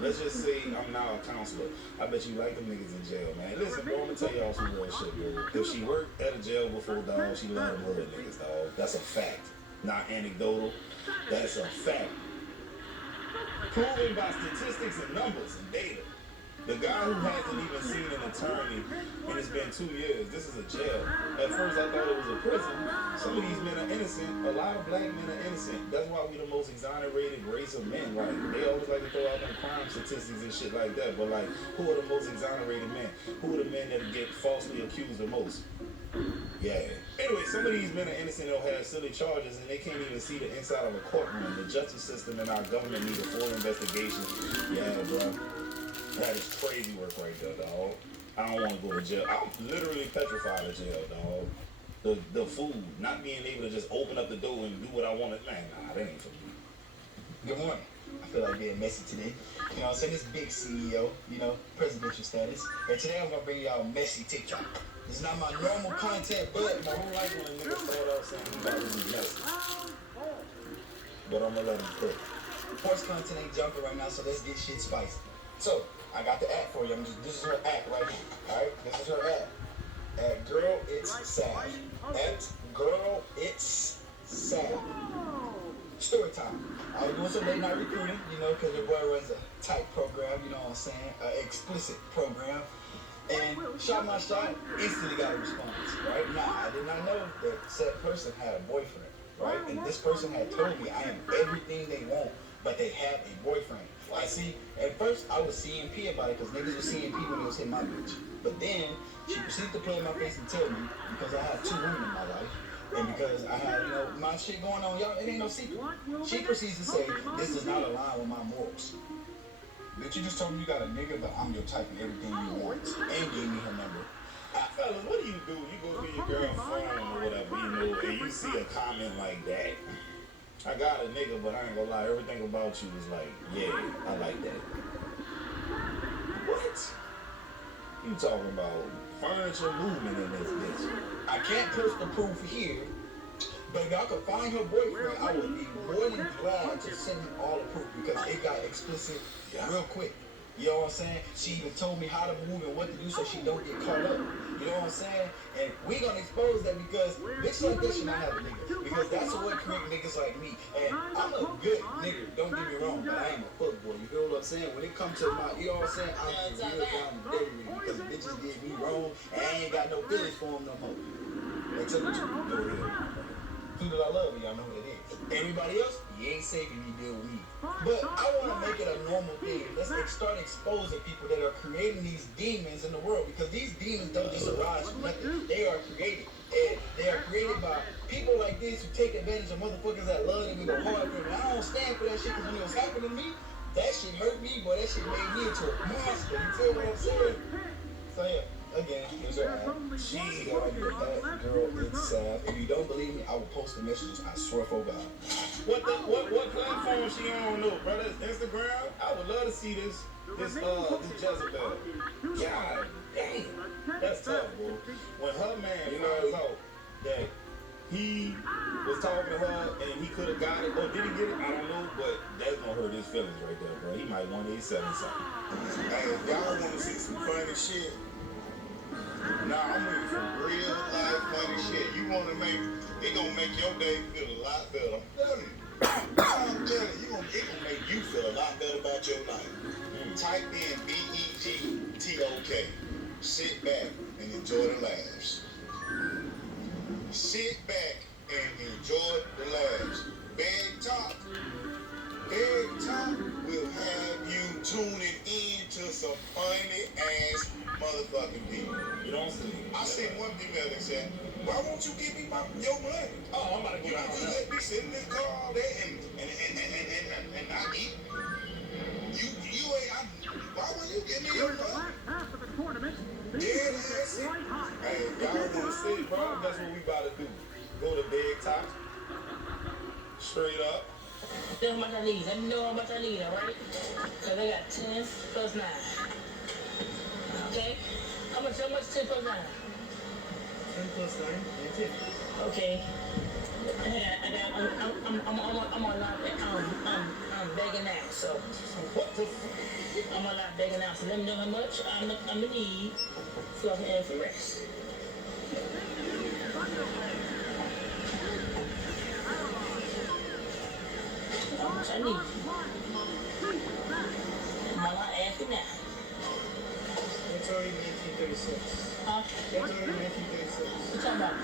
Let's just say I'm now a counselor. I bet you like them niggas in jail, man. Listen, bro, I'm gonna tell y'all some real shit, bro. If she worked at a jail before, dog, she loved them hood niggas, dog. That's a fact. Not anecdotal. That's a fact. Proven by statistics and numbers and data. The guy who hasn't even seen an attorney and it's been 2 years, this is a jail. At first I thought it was a prison. Some of these men are innocent. A lot of black men are innocent. That's why we the most exonerated race of men. Like, they always like to throw out them crime statistics and shit like that. But like, who are the most exonerated men? Who are the men that get falsely accused the most? Yeah. Anyway, some of these men are innocent. They'll have silly charges and they can't even see the inside of a courtroom. The justice system and our government need a full investigation. Yeah, bro. That is crazy work right there, dog. I don't want to go to jail. I'm literally petrified of jail, dog. The food, not being able to just open up the door and do what I want to. Man, nah, that ain't for me. Good morning. I feel like being messy today. You know what I'm saying? This big CEO, you know, presidential status. And today I'm going to bring y'all messy TikTok. It's not my normal content, but I don't like when a nigga start out saying he about to be messy. But I'm gonna let him cook. Horse content ain't jumping right now, so let's get shit spicy. So, I got the app for you. This is her app right here. Alright? This is her app. At Girl It's Sad. At Girl It's Sad. Story time. I was doing some late night recruiting, you know, because your boy runs a tight program, you know what I'm saying? An explicit program. And shot my shot, instantly got a response, right? Now, I did not know that said person had a boyfriend, right? And this person had told me I am everything they want, but they have a boyfriend. I see, at first I was CMP about it because niggas was CMP when they was hitting my bitch. But then she proceeded to play in my face and tell me, because I have 2 women in my life, and because I have, you know, my shit going on, y'all, it ain't no secret. She proceeds to say, this does not align with my morals. Bitch, you just told me you got a nigga, but I'm your type and everything you want. And gave me her number. Fellas, what do? You go to your girl's phone or whatever, you know, and you see a comment like that. I got a nigga, but I ain't gonna lie, everything about you is like, yeah, I like that. What? You talking about furniture movement in this bitch? I can't post the proof here, but if y'all could find her boyfriend, I would be more than glad to send him all the proof because it got explicit real quick. You know what I'm saying? She even told me how to move and what to do so she don't get caught up. You know what I'm saying? And we gonna expose that because bitches like that should not have a nigga. Because that's what create niggas like me. And I'm a good nigga, don't get me wrong, but I ain't a fuckboy. You know what I'm saying? When it comes to my, you know what I'm saying? I'm real down to dirty nigga because bitches get me wrong and I ain't got no feelings for them no more. Except what you go ahead. Who that I love, y'all know who it is. Everybody else, you ain't safe if you deal with me. But I want to make it a normal thing. Let's start exposing people that are creating these demons in the world because these demons don't just arise from nothing. They are created. And They are created by people like this who take advantage of motherfuckers that love them and go hard for them. And I don't stand for that shit because when it was happening to me, that shit hurt me, but that shit made me into a monster. You feel what I'm saying? So yeah, again, here's her ad. She got that girl, it's sad. If you don't believe me, I will post the messages. I swear for God. What platform she on though, brother? Instagram? I would love to see this Jezebel. God damn. That's tough, bro. When her man finds out that he was talking to her and he could have got it, or did he get it? I don't know, but that's gonna hurt his feelings right there, bro. He might 187 something. Hey, if y'all wanna see some funny shit, nah, I'm looking for real life funny shit. You wanna it gonna make your day feel a lot better. I'm telling you. I'm telling you, it gonna make you feel a lot better about your life. Type in BEGTOK. Sit back and enjoy the laughs. Sit back and enjoy the laughs. Big Talk will have you tuning in to some funny ass motherfucking people. You don't see. I seen one female that said, "Why won't you give me your money? Oh, I'm about to give out You let me sit in this car all day and I eat. You ain't. Why won't you give me your money?" Dead ass. Hey, y'all wanna see, bro? That's what we about to do. Go to Big Top. Straight up. Tell how much I need. Let me know how much I need, alright? So they got 10 plus 9. Okay? How much 10 plus 9? 10 plus 9, 10. Okay. I'm on lot I'm begging now, so what the I'm on lot begging now, so let me know how much I'm gonna need so I can add the rest. How much I need. I'm on lot asking now. It's already 1936. Huh? It's already 1936. What you talking about?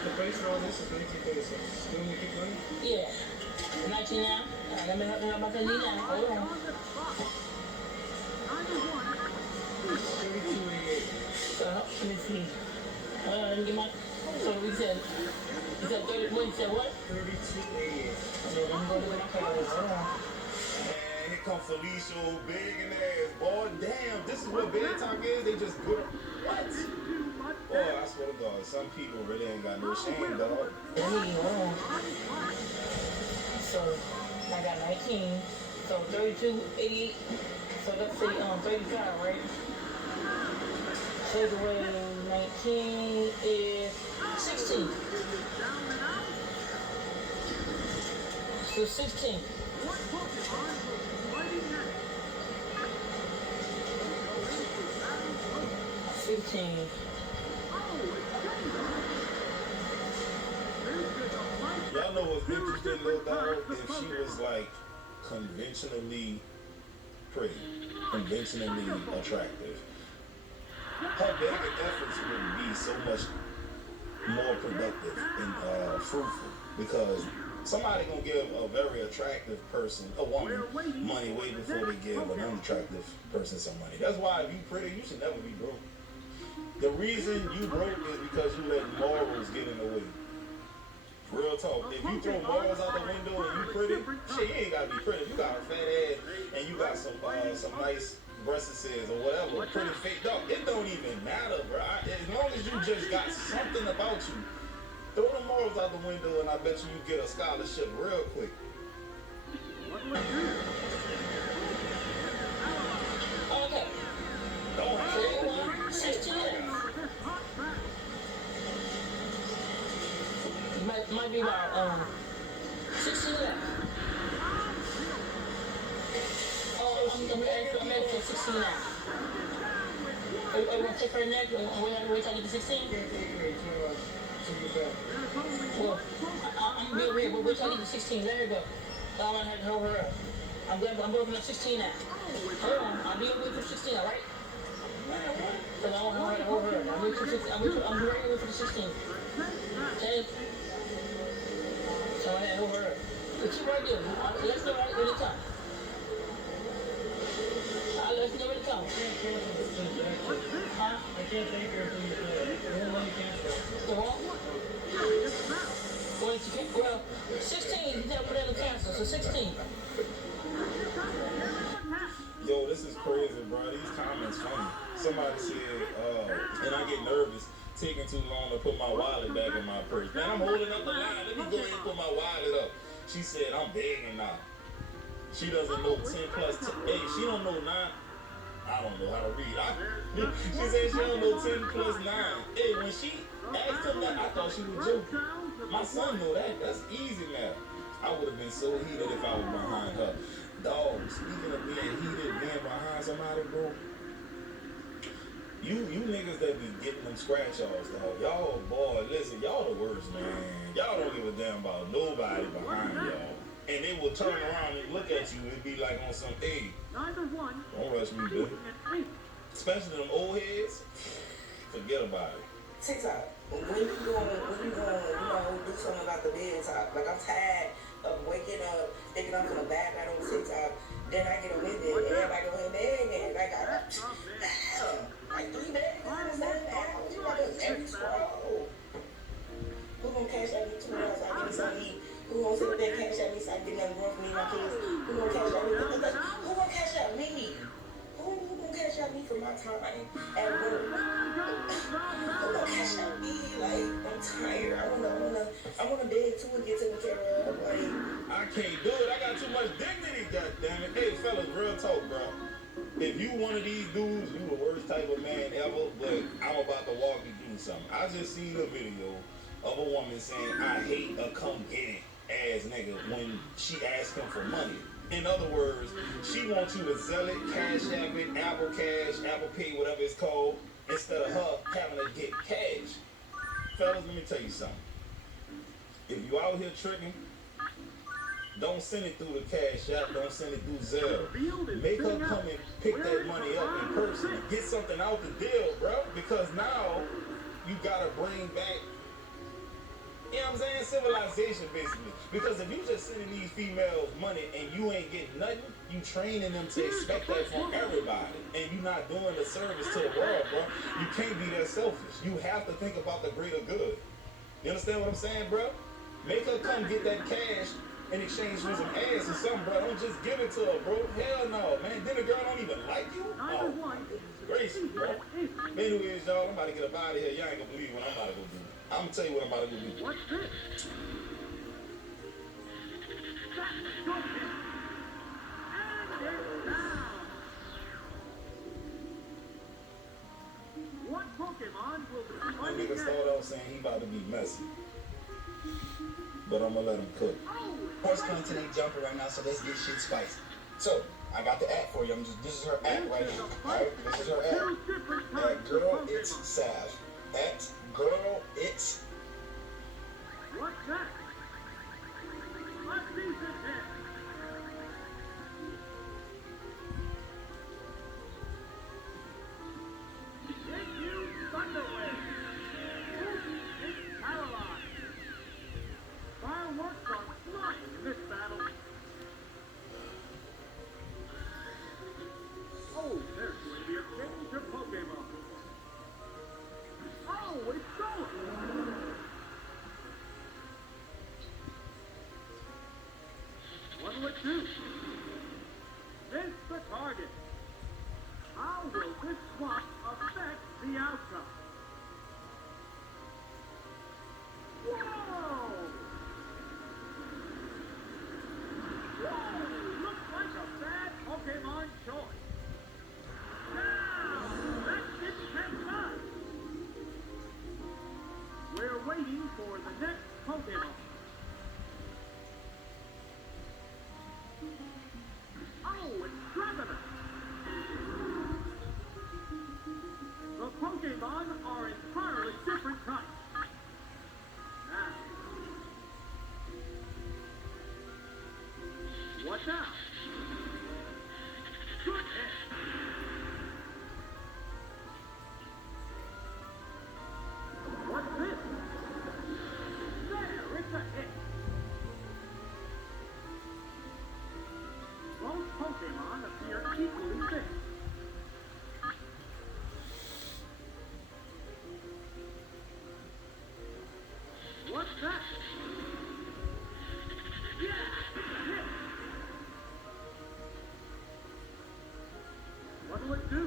The price for all this is 1936. You want me to keep going? Yeah. 19 now. Let me know how much I need now. Hold on. 3288. So, let me see. Let me get my. So we said. You said 30. What you said? What? 3288. Okay, let me go to my card. Hold on. Man, here comes Felicia, big and ass. Boy, damn, this is what Big Talk is. They just put what? Boy, I swear to God, some people really ain't got no shame, dog. So, I got 19. So, 3288. So, let's say 35, right? Take away 19 is 16. So, 16. 15. Y'all know what's interesting, little dog? If she was like conventionally pretty, conventionally attractive, her begging efforts would be so much more productive and fruitful, because somebody gonna give a very attractive person, a woman, money way before they give an unattractive person some money. That's why if you pretty, you should never be broke. The reason you broke is because you let morals get in the way. Real talk. If you throw morals out the window and you pretty, shit, you ain't gotta be pretty. You got a fat ass and you got some nice breasts or whatever, pretty fake dog. It don't even matter, bro. As long as you just got something about you, throw the morals out the window and I bet you get a scholarship real quick. Okay. Don't have 16. Might be about 16 left. Oh, I'm at 16 now. Are you gonna take her neck and wait till I get to 16? Well, I'm gonna be here, wait till I get to 16. Let her go. I'm gonna have to hold her up. I'm working on 16 now. Hold on, I'll be over for 16, alright? Because I want her to hold her up. I'm ready for the 16. Okay? So I had to hold her up. But keep right there. Let's know right when it comes. Let's know when it comes. Huh? I can't take her until you play. I won't let you cancel. The what? taking too long to put my wallet back in my purse. Man, I'm holding up the line. Let me go ahead and put my wallet up. She said, I'm begging now. She doesn't know 10 plus 10. Hey, she don't know 9. I don't know how to read. She said she don't know 10 plus 9. Hey, when she asked him that, I thought she was joking. My son know that. That's easy now. I would have been so heated if I was behind her. Dog, speaking of being heated, being behind somebody, bro. You niggas that be getting them scratch-offs, dog. Y'all, boy, listen, y'all the worst, man. Y'all don't give a damn about nobody behind y'all. And they will turn around and look at you and be like on some, hey, don't rush me, baby. Especially them old heads, forget about it. TikTok, when you gonna, do something about the bed talk? Like, I'm tired of waking up, thinking I'm gonna back out on TikTok, then I get a win and everybody go in bed again. Like, like 3 days, 7 hours, you gotta every scroll. Who gonna cash out me $2? I give me something to eat. Who gonna sit there and cash out me so I can get nothing going for me and my kids? Who gonna cash out me? Who gonna cash out me? Who gonna cash out me for my time at work? Who gonna cash out me? Like, I'm tired. I wanna beg too and get taken care of. Like, I can't do it. I got too much dignity, goddammit. Hey, fellas, real talk, bro. If you one of these dudes, you the worst type of man ever, but I'm about to walk you through something. I just seen a video of a woman saying, I hate a come get it ass nigga when she asks him for money. In other words, she wants you to sell it, cash app it, Apple Cash, Apple Pay, whatever it's called, instead of her having to get cash. Fellas, let me tell you something. If you out here tricking, don't send it through the Cash App, don't send it through Zelle. Make her come and pick that money up in person and get something out the deal, bro. Because now you gotta bring back, you know what I'm saying, civilization basically. Because if you just sending these females money and you ain't getting nothing, you training them to expect that from everybody. And you not doing a service to the world, bro. You can't be that selfish. You have to think about the greater good. You understand what I'm saying, bro? Make her come get that cash in exchange for some ass or something, bro. Don't just give it to her, bro. Hell no, man. Then the girl don't even like you? Oh, my goodness gracious, bro. But anyways, y'all, I'm about to get up out of here. Y'all ain't gonna believe what I'm about to go do. I'm gonna tell you what I'm about to go do. What's this? What Pokemon will be That nigga started off saying he about to be messy. But I'm gonna let him cook. Horse Clinton ain't jumping right now, so let's get shit spicy. So, I got the app for you. This is her app right here. Alright, this is her app. At Girl It's Sav. At Girl It's. What's that? Let's see this hit. Get you Thunderwave. It's paralyzed. Fireworks are flying in this battle. Oh, there's going to be a change of Pokemon. Oh, it's going. What will it do? Miss the target. How will this swap affect the outcome? Whoa! Whoa! Looks like a bad Pokemon choice. Now, that didn't have time. We're waiting for the next Pokemon. Oh, it's Trevenant! The Pokemon are entirely different types. Now, what now? Good hit! What's this? There, it's a hit! Both Pokemon appear equally fit. What's that? Yeah, it's a hit. What will it do?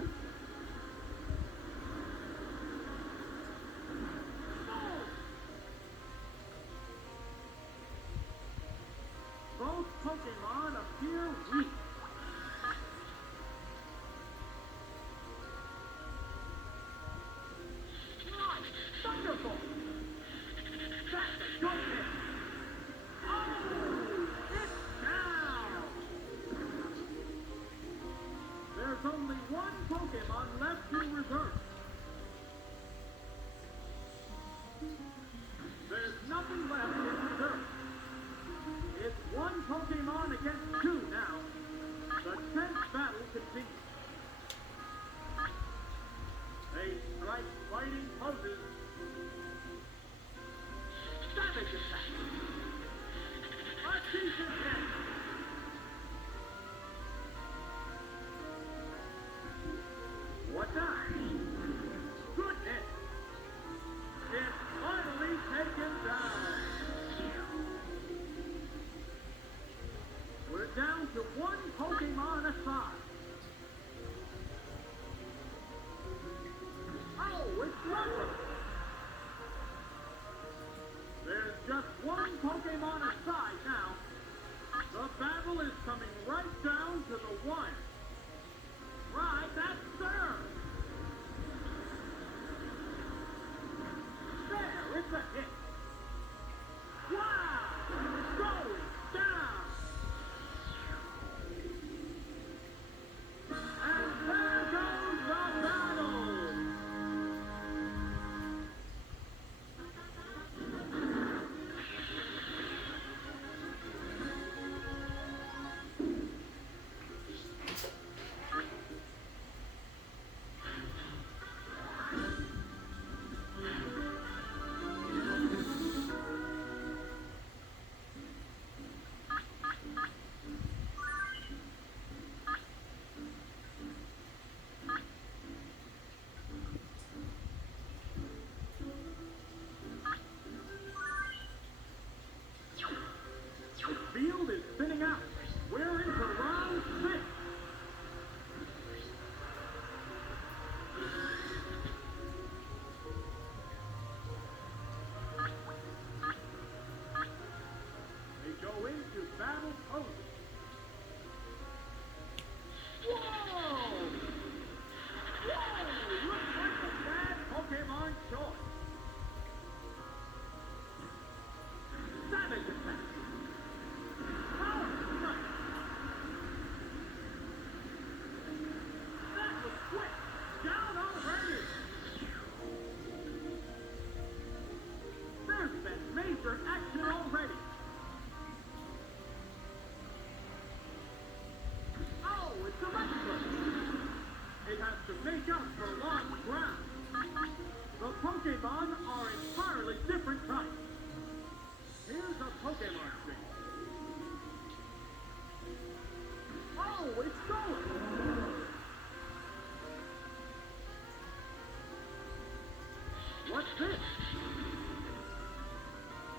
What's this?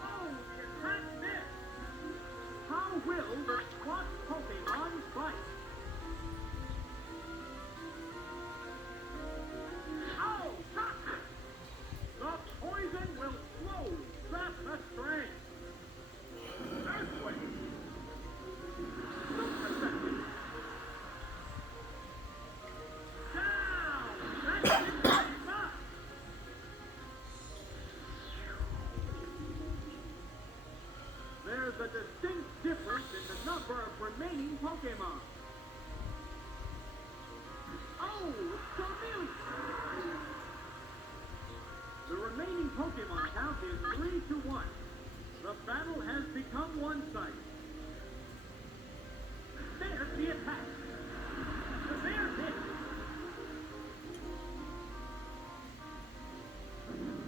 Oh, you can't miss! How will the SWAT Pokemon fight? Oh, gotcha! The poison will slowly trap the strain. Earthquake! Super Session! Down! That's it, up! There's a distinct difference in the number of remaining Pokemon. Oh, Charmeleon! The remaining Pokemon count is 3-1. The battle has become one-sided. There's the attack. There's it.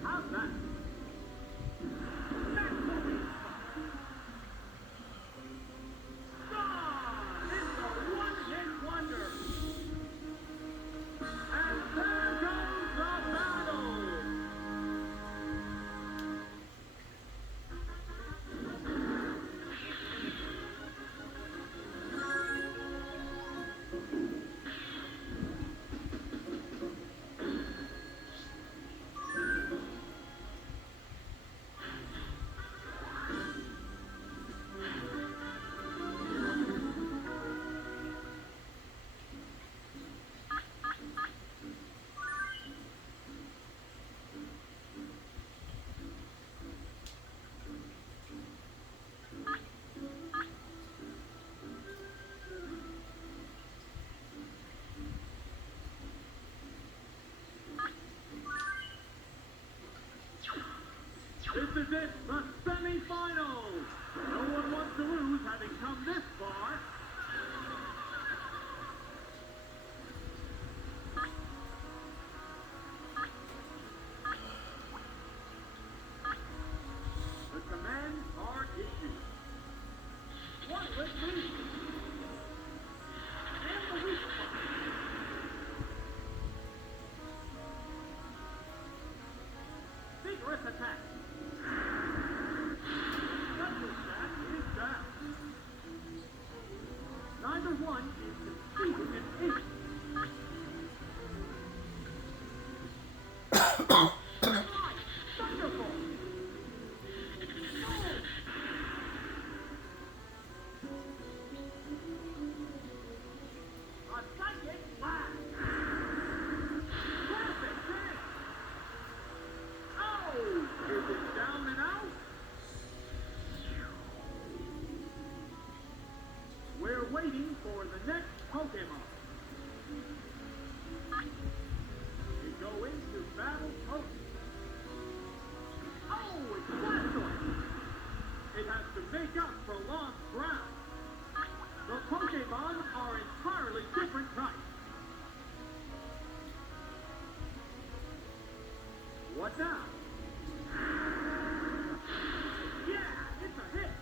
How's that? That's what we gone! It's a one-hit wonder. And there goes the battle. This is it, the semi-finals. No one wants to lose having come this far. The commands are issued. One with lead. And the weak spot. Vigorous attack. Neither one is conceding an ace. Thunderbolt! A psychic blast! Perfect hit! Oh! Is it down and out? We're waiting for the next Pokemon. We go into battle post. Oh, it's Blastoise! It has to make up for lost ground. The Pokemon are entirely different types. What now? Yeah, it's a hit!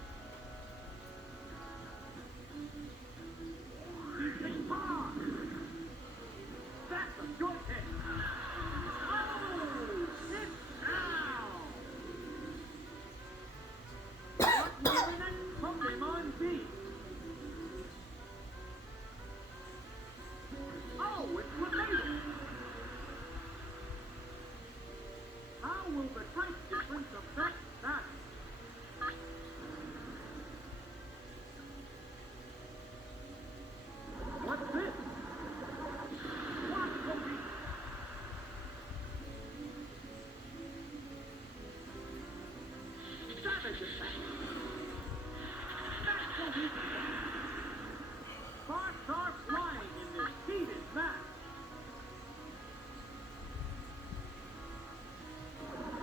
That's a good hit. Oh, it's down. What will the next Pokemon be? Oh, it's Leviathan. How will the type difference affect that? What's this? What will be? Savage attack. That's what we Sparks are flying in this heated match.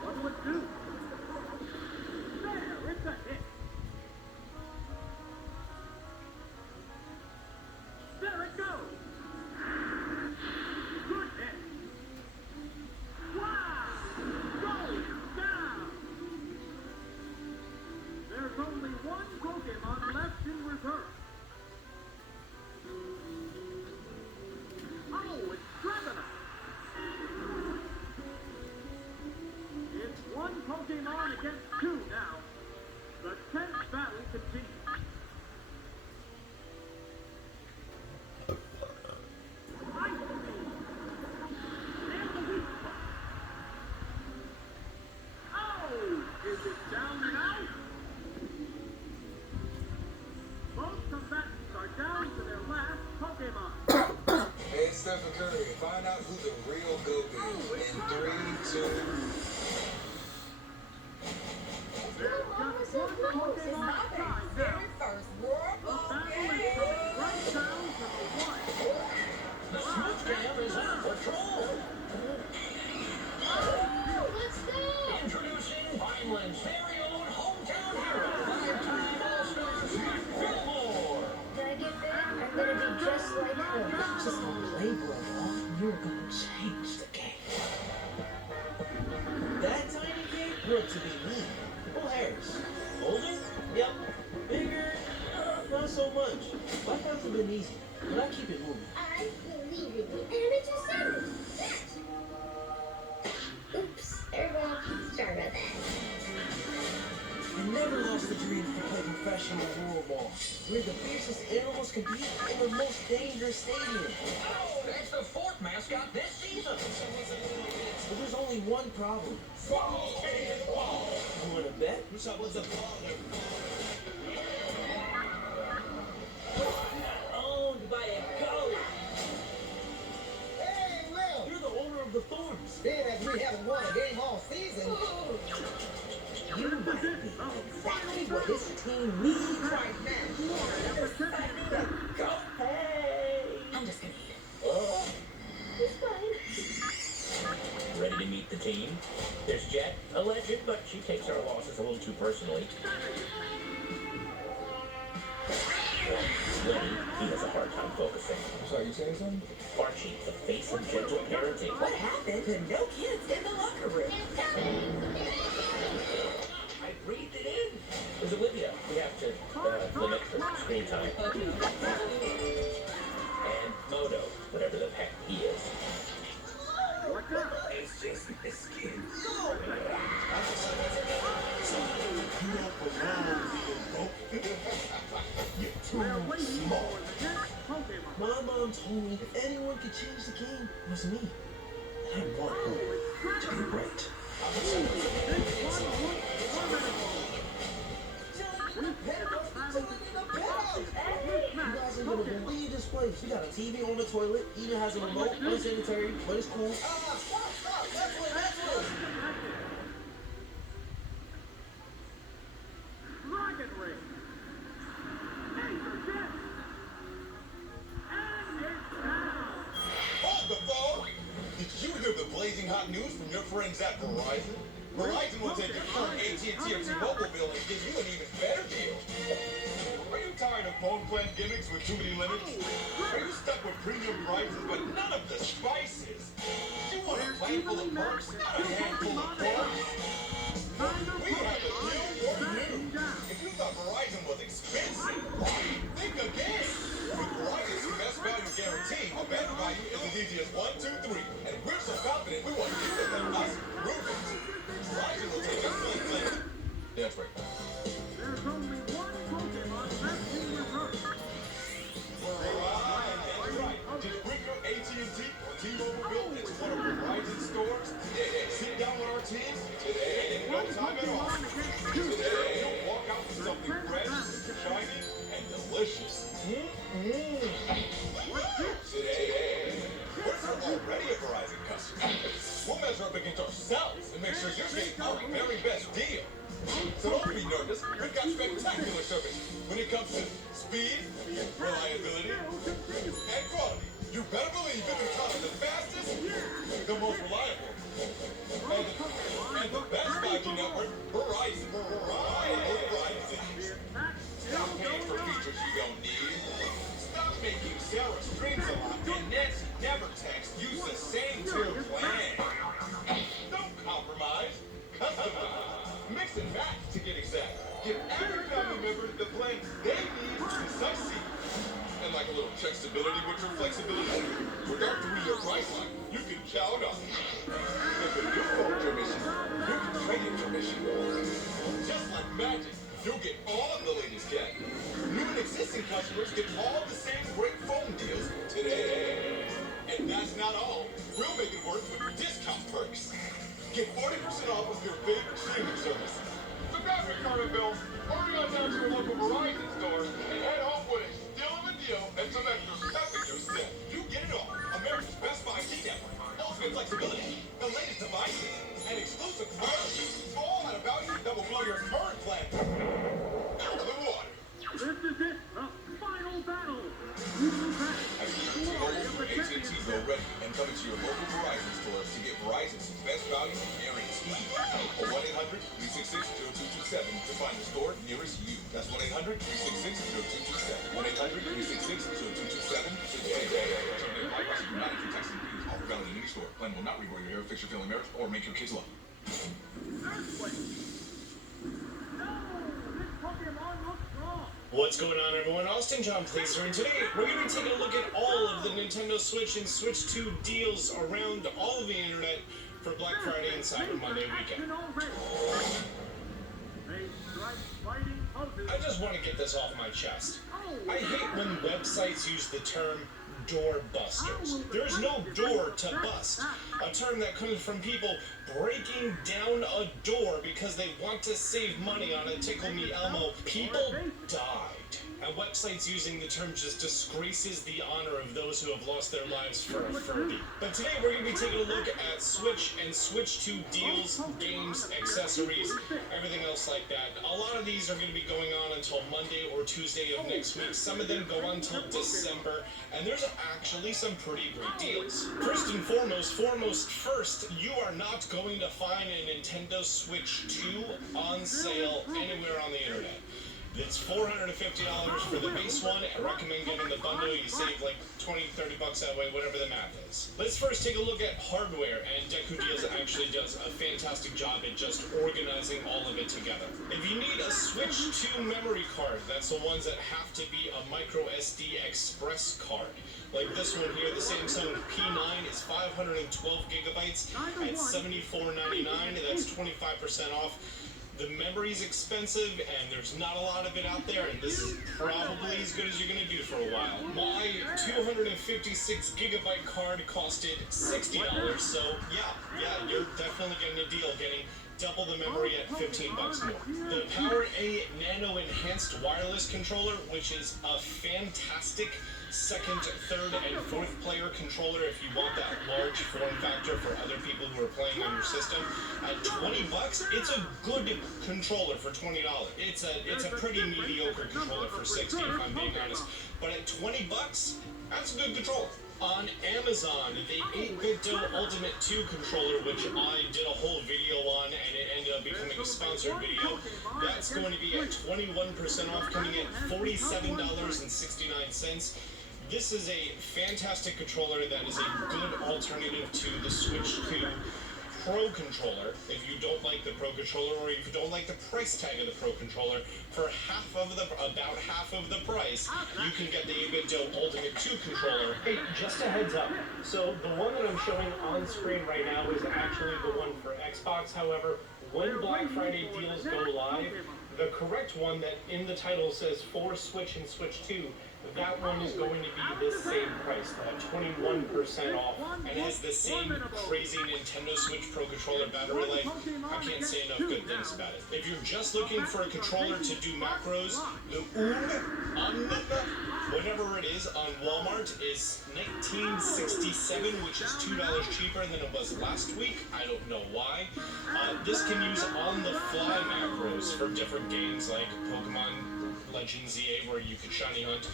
What will it do? There, it's a hit. There it goes. Good hit. Wow! Goes down. There's only one Pokemon left in reserve. Pokemon against 2 now. The tense battle continues. Ice Beam. And the weak spot. Oh! Is it down and out? Both combatants are down to their last Pokemon. Hey, Stephen Curry, find out who the real GOAT is in 3, 2. There's just one Pokemon outside now. The battle is coming right down to the wire. The Smooth Jam is on patrol. Let's go! Introducing Vineland's very own hometown hero, 5-time All-Star Smith Fillmore. When I get there, I'm gonna be just like her. Just gonna play, brother. You're gonna change the game. That tiny kid grew up to be me. Full hairs. Older? Yep. Bigger? Not so much. Life hasn't been easy, but I keep it moving. I believe in you, and I just said that. Oops, there we go. Sorry about that. I never lost the dream to play professional rollerball, where the fiercest animals compete in the most dangerous stadium. Oh, that's the fourth mascot this season. But there's only one problem. You want to bet? Who's up with the ball? Owned by a goat. Hey, Will! You're the owner of the Thorns. Being as we haven't won a game all season, You might be exactly what this team needs right now. Hey! I'm just gonna eat it. It's fine. Ready to meet the team? There's Jet, a legend, but she takes our losses a little too personally. Lenny, he has a hard time focusing. I'm sorry, you saying something? Archie, the face of gentle parenting. What happened to no kids in the locker room? I breathed it in. There's Olivia. We have to limit her screen time. And Moto, whatever the heck he is. It's just a skin. You don't belong being You're too small. My mom told me if anyone could change the game, it was me. And I want her to be right. You guys are gonna believe this place. We got a TV on the toilet, even has a remote, unsanitary, but it's cool. stop. That's what. Dragon Ring. Laser Jet. And it's down. Hold the phone! Did you hear the blazing hot news from your friends at Verizon? Verizon will take your current AT&T or T-Mobile bill and give you an even better deal. Are you tired of phone plan gimmicks with too many limits? Are you stuck with premium prices but none of the spices? Do you want a plan full of perks, not a handful of perks? We have a deal for you. If you thought Verizon was expensive, think again. With Verizon's best value guarantee, a better value is as easy as 1, 2, 3. And we're so confident we want you to let us prove it. Verizon will take your phone plan. That's right. There's only one Pokemon left in reverse. That's right. Just bring your AT&T or T-Mobile bill into one of Verizon stores today. Sit down with our team today in no time at all. Today, you'll walk out with something fresh, shiny, and delicious. Today, we're already a Verizon customer. We'll measure up against ourselves and make sure you're getting our very best deal. So don't be nervous. We've got spectacular service when it comes to speed, reliability, and quality. You better believe you can count on the fastest, the most reliable, and the best 5G network, Verizon. Stop paying for features you don't need. Stop making Sarah strings a lot and Nancy never text. Use the same tier plan. Don't compromise. Customize. Mix and match to get exact. Give every family member the plan they need to succeed. And like a little check stability with your flexibility. With our 3-year price line, you can count on it. If a new phone your mission, you can trade in your mission magic. You'll get all of the latest gadgets. New and existing customers get all the same great phone deals today. And that's not all. We'll make it work with discount perks. Get 40% off of your favorite streaming service. Look out, Ricardo Bill. Hurry on down to your local Verizon store and head home with a steal of a deal and some extra stuff in your step. You get it all. America's best 5G network. Ultimate flexibility. The latest devices. And exclusive promotions. All at a value that will blow your current plan out of the water. This is it, the final battle. You move back. Mobile for AT&T Go ready and coming to your local Verizon stores to get Verizon's best value guaranteed. Or 1-800-366-0227 to find the store nearest you. That's 1-800-366-0227. 1-800-366-0227 today. Not include taxes and fees. Offer valid in any store. Plan will not reward your hair, fix your family marriage, or make your kids love. What's going on, everyone? Austin John Placer, and today we're going to be taking a look at all of the Nintendo Switch and Switch 2 deals around all of the internet for Black Friday and Cyber Monday weekend. I just want to get this off my chest. I hate when websites use the term door busters. There's no door to bust. A term that comes from people breaking down a door because they want to save money on a Tickle Me Elmo. People died. And websites using the term just disgraces the honor of those who have lost their lives for a Furby. But today we're going to be taking a look at Switch and Switch 2 deals, games, accessories, everything else like that. A lot of these are going to be going on until Monday or Tuesday of next week. Some of them go on till December, and there's actually some pretty great deals. First and foremost, first, you are not going to find a Nintendo Switch 2 on sale anywhere on the internet. It's $450 for the base one. I recommend getting the bundle. You save like 20-30 bucks that way, whatever the math is. Let's first take a look at hardware, and Deku Deals actually does a fantastic job at just organizing all of it together. If you need a Switch 2 memory card, that's the ones that have to be a micro SD express card. Like this one here, the Samsung P9 is 512 gigabytes at $74.99. That's 25% off. The memory's expensive, and there's not a lot of it out there, and this is probably as good as you're going to do for a while. My 256 gigabyte card costed $60, so yeah, you're definitely getting a deal, getting double the memory at 15 bucks more. The PowerA Nano Enhanced Wireless Controller, which is a fantastic second, third, and fourth player controller if you want that large form factor for other people who are playing on your system. At 20 bucks, it's a good controller for $20. It's a pretty mediocre controller for 60 if I'm being honest. But at 20 bucks, that's a good controller. On Amazon, the 8BitDo Ultimate 2 controller, which I did a whole video on, and it ended up becoming a sponsored video, that's going to be at 21% off, coming at $47.69. This is a fantastic controller that is a good alternative to the Switch 2 Pro controller. If you don't like the Pro controller, or if you don't like the price tag of the Pro controller, for about half of the price, you can get the 8BitDo Ultimate 2 controller. Hey, just a heads up. So the one that I'm showing on screen right now is actually the one for Xbox. However, when Black Friday deals go live, the correct one that in the title says for Switch and Switch 2, that one is going to be the same price, at 21% off, and has the same crazy Nintendo Switch Pro controller battery life. I can't say enough good things about it. If you're just looking for a controller to do macros, the whatever it is on Walmart is $19.67, which is $2 cheaper than it was last week. I don't know why. This can use on-the-fly macros for different games like Pokemon Legends ZA, where you could shiny hunt,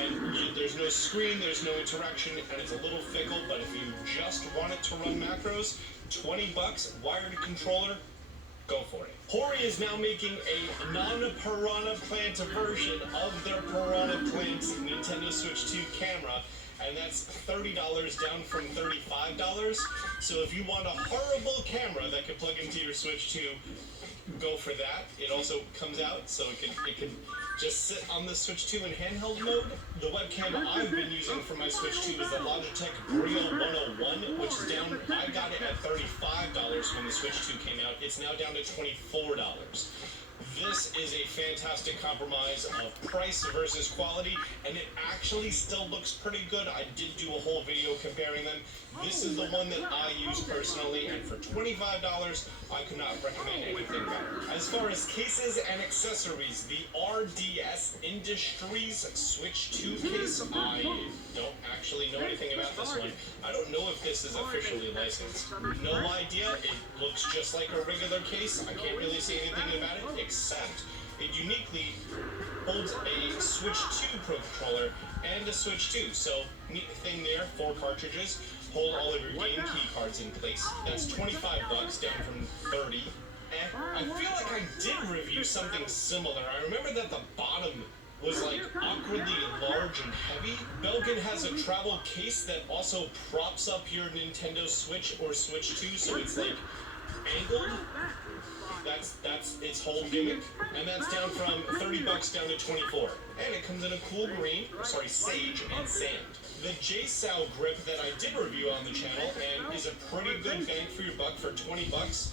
and there's no screen, there's no interaction, and it's a little fickle, but if you just want it to run macros, 20 bucks, wired controller, go for it. Hori is now making a non-Piranha Plant version of their Piranha Plant Nintendo Switch 2 camera, and that's $30 down from $35. So if you want a horrible camera that can plug into your Switch 2, go for that. It also comes out so it can just sit on the Switch 2 in handheld mode. The webcam I've been using for my Switch 2 is the Logitech Brio 101, which is down, I got it at $35 when the Switch 2 came out. It's now down to $24. this is a fantastic compromise of price versus quality, and it actually still looks pretty good. I did do a whole video comparing them. This is the one that I use personally, and for $25, I could not recommend anything better. As far as cases and accessories, the RDS Industries Switch 2 case, I don't actually know anything about this one. I don't know if this is officially licensed. No idea. It looks just like a regular case. I can't really say anything about it, except it uniquely holds a Switch 2 Pro Controller and a Switch 2. So, neat thing there, 4 cartridges. Hold all of your game key cards in place. That's $25 down from 30. And I feel like I did review something similar. I remember that the bottom was like awkwardly large and heavy. Belkin has a travel case that also props up your Nintendo Switch or Switch 2, so it's like angled. That's its whole gimmick, and that's down from $30 down to 24. And it comes in a cool green, sage and sand. The JSOW grip that I did review on the channel and is a pretty good bang for your buck for $20.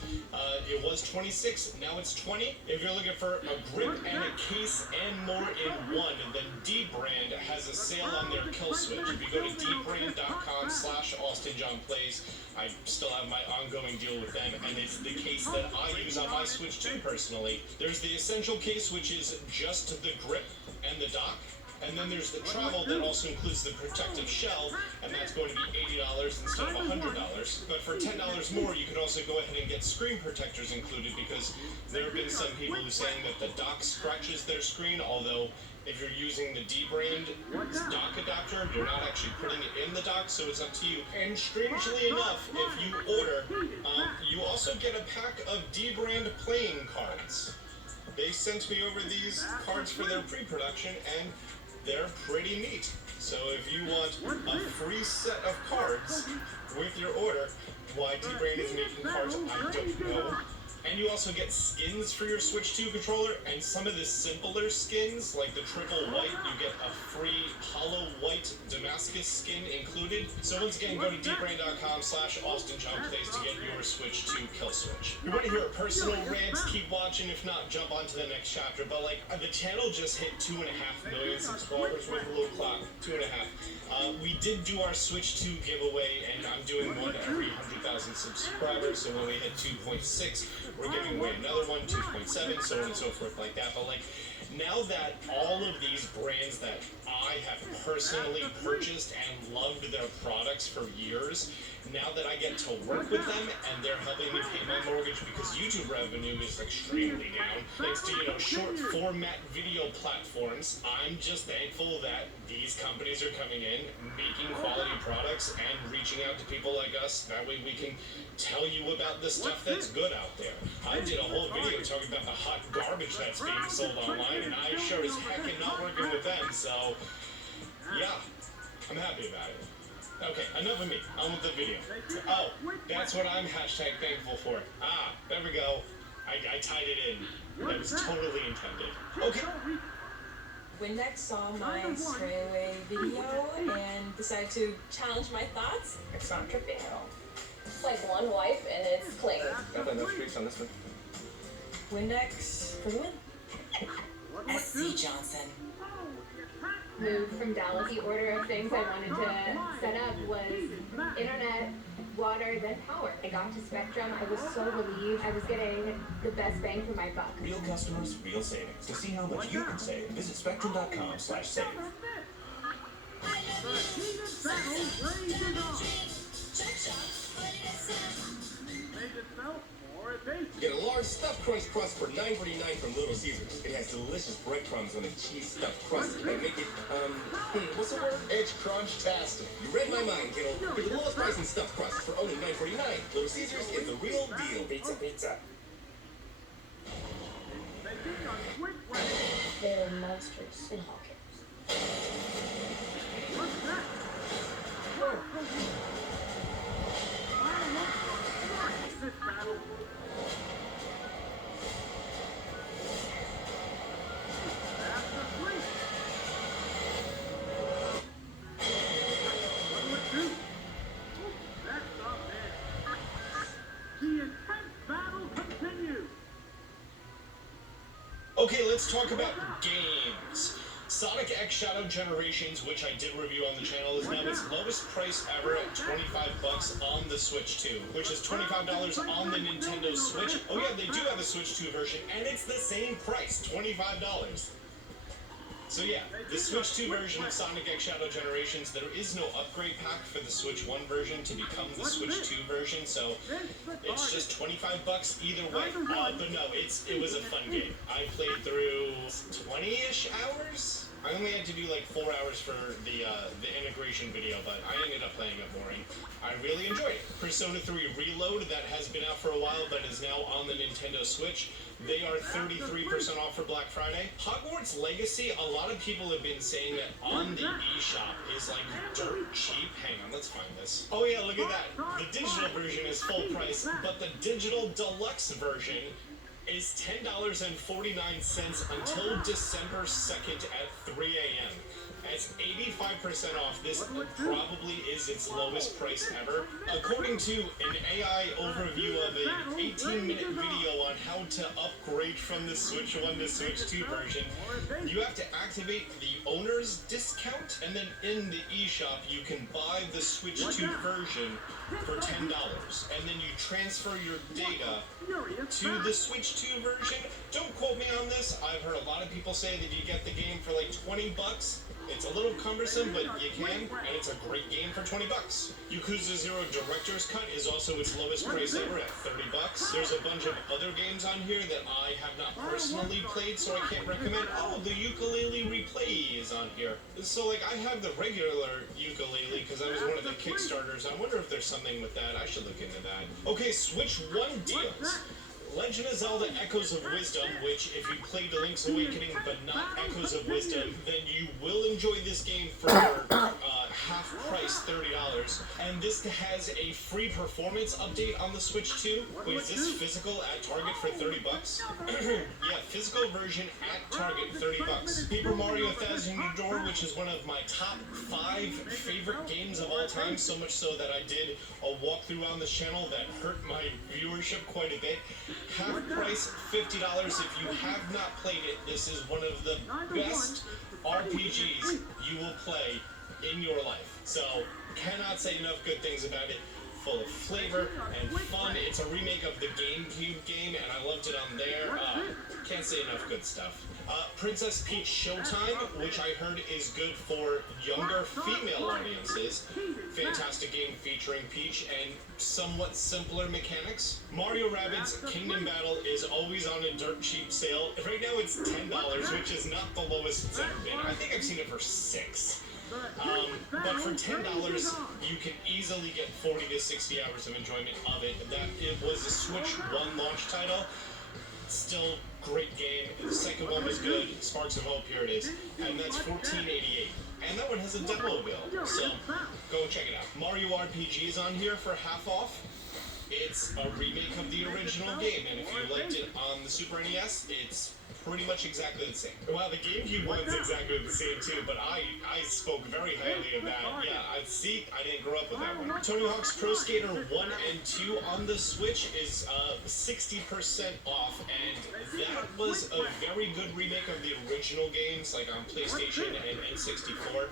It was 26, now it's 20. If you're looking for a grip and a case and more in one, then D-Brand has a sale on their kill switch. If you go to dbrand.com/AustinJohnPlays, I still have my ongoing deal with them, and it's the case that I use on my Switch 2 personally. There's the Essential case, which is just the grip and the dock. And then there's the travel that also includes the protective shell, and that's going to be $80 instead of $100. But for $10 more, you can also go ahead and get screen protectors included, because there have been some people who are saying that the dock scratches their screen, although if you're using the D-Brand dock adapter, you're not actually putting it in the dock, so it's up to you. And strangely enough, if you order, you also get a pack of D-Brand playing cards. They sent me over these cards for their pre-production, and they're pretty neat. So if you want a free set of cards with your order, why D-Brand is making cards, I don't know. And you also get skins for your Switch 2 controller, and some of the simpler skins, like the triple white, you get a free hollow white Damascus skin included. So once again, go to dbrand.com/AustinJohnPlays to get your Switch 2 kill switch. If you want to hear a personal rant, keep watching. If not, jump on to the next chapter. But the channel just hit 2.5 million subscribers with a little clock. 2.5. We did do our Switch 2 giveaway, and I'm doing one every 100,000 subscribers. So when we hit 2.6, we're giving away another one, 2.7, so on and so forth like that. But now that all of these brands that I have personally purchased and loved their products for years, now that I get to work with them and they're helping me pay my mortgage because YouTube revenue is extremely down, thanks to, short format video platforms, I'm just thankful that these companies are coming in, making quality products, and reaching out to people like us. That way we can tell you about the stuff that's good out there. I did a whole video talking about the hot garbage that's being sold online, and I sure as heck am not working with them, so yeah, I'm happy about it. Okay, enough of me. On with the video. Oh, that's what I'm #thankful for. There we go. I tied it in. That was totally intended. Okay. Windex saw my stray away video and decided to challenge my thoughts. It's not tripping at all. It's like one wipe and it's clean. Definitely no streaks on this one. Windex for the win. SC Johnson. Move from Dallas. The order of things I wanted to set up was internet, water, then power. I got to Spectrum. I was so relieved. I was getting the best bang for my buck. Real customers, real savings. To see how much you can save, visit spectrum.com/save. Get a large stuffed crunch crust for $9.49 from Little Caesars. It has delicious breadcrumbs on a cheese stuffed crust that make it, what's the word? It's crunch-tastic. You read my mind, kiddo. Get the lowest price in stuffed crust for only $9.49. Little Caesars is the real deal. Pizza, pizza. They're monsters in Hawkins. Okay, let's talk about games. Sonic X Shadow Generations, which I did review on the channel, is now its lowest price ever at $25 on the Switch 2, which is $25 on the Nintendo Switch. Oh yeah, they do have a Switch 2 version, and it's the same price, $25. So yeah, the Switch 2 version of Sonic X Shadow Generations, there is no upgrade pack for the Switch 1 version to become the Switch 2 version, so it's just $25 either way. But no, it was a fun game. I played through 20-ish hours. I only had to do like 4 hours for the integration video, but I ended up playing it boring. I really enjoyed it. Persona 3 Reload, that has been out for a while, but is now on the Nintendo Switch. They are 33% off for Black Friday. Hogwarts Legacy, a lot of people have been saying that on the eShop is like dirt cheap. Hang on, let's find this. Oh yeah, look at that. The digital version is full price, but the digital deluxe version is $10.49 until December 2nd at 3 a.m. That's 85% off. This probably is its lowest price ever. According to an AI overview of an 18-minute video on how to upgrade from the Switch 1 to Switch 2 version, you have to activate the owner's discount, and then in the eShop you can buy the Switch 2 version for $10, and then you transfer your data to the Switch 2 version. Don't quote me on this. I've heard a lot of people say that you get the game for like $20. It's a little cumbersome, but you can, and it's a great game for $20. Yakuza 0 Director's Cut is also its lowest price ever at $30. There's a bunch of other games on here that I have not personally played, so I can't recommend. Oh, the Ukulele Replay is on here. So, like, I have the regular ukulele because I was one of the Kickstarters. I wonder if there's something with that. I should look into that. Okay, Switch 1 deals. Legend of Zelda Echoes of Wisdom, which if you played Link's Awakening but not Echoes of Wisdom, then you will enjoy this game for half price, $30. And this has a free performance update on the Switch 2. Wait, is this physical at Target for $30? Yeah, physical version at Target, $30. Paper Mario Thousand Year Door, which is one of my top 5 favorite games of all time, so much so that I did a walkthrough on this channel that hurt my viewership quite a bit. Half price, $50. If you have not played it, this is one of the best RPGs you will play in your life. So, cannot say enough good things about it. Full of flavor and fun. It's a remake of the GameCube game, and I loved it on there. Can't say enough good stuff. Princess Peach Showtime, which I heard is good for younger female audiences. Fantastic game featuring Peach and somewhat simpler mechanics. Mario Rabbids Kingdom Battle is always on a dirt cheap sale. Right now it's $10, which is not the lowest it's ever been. I think I've seen it for $6. But for $10, you can easily get 40 to 60 hours of enjoyment of it. It was a Switch 1 launch title. Still great game. The second one was good. Sparks of Hope, here it is. And that's $14.88. And that one has a demo build, so go check it out. Mario RPG is on here for half off. It's a remake of the original game, and if you liked it on the Super NES, it's pretty much exactly the same. Well, the GameCube one's exactly the same too, but I spoke very highly of that. Yeah, I didn't grow up with that one. Tony Hawk's Pro Skater 1 and 2 on the Switch is 60% off, and that was a very good remake of the original games, like on PlayStation and N64.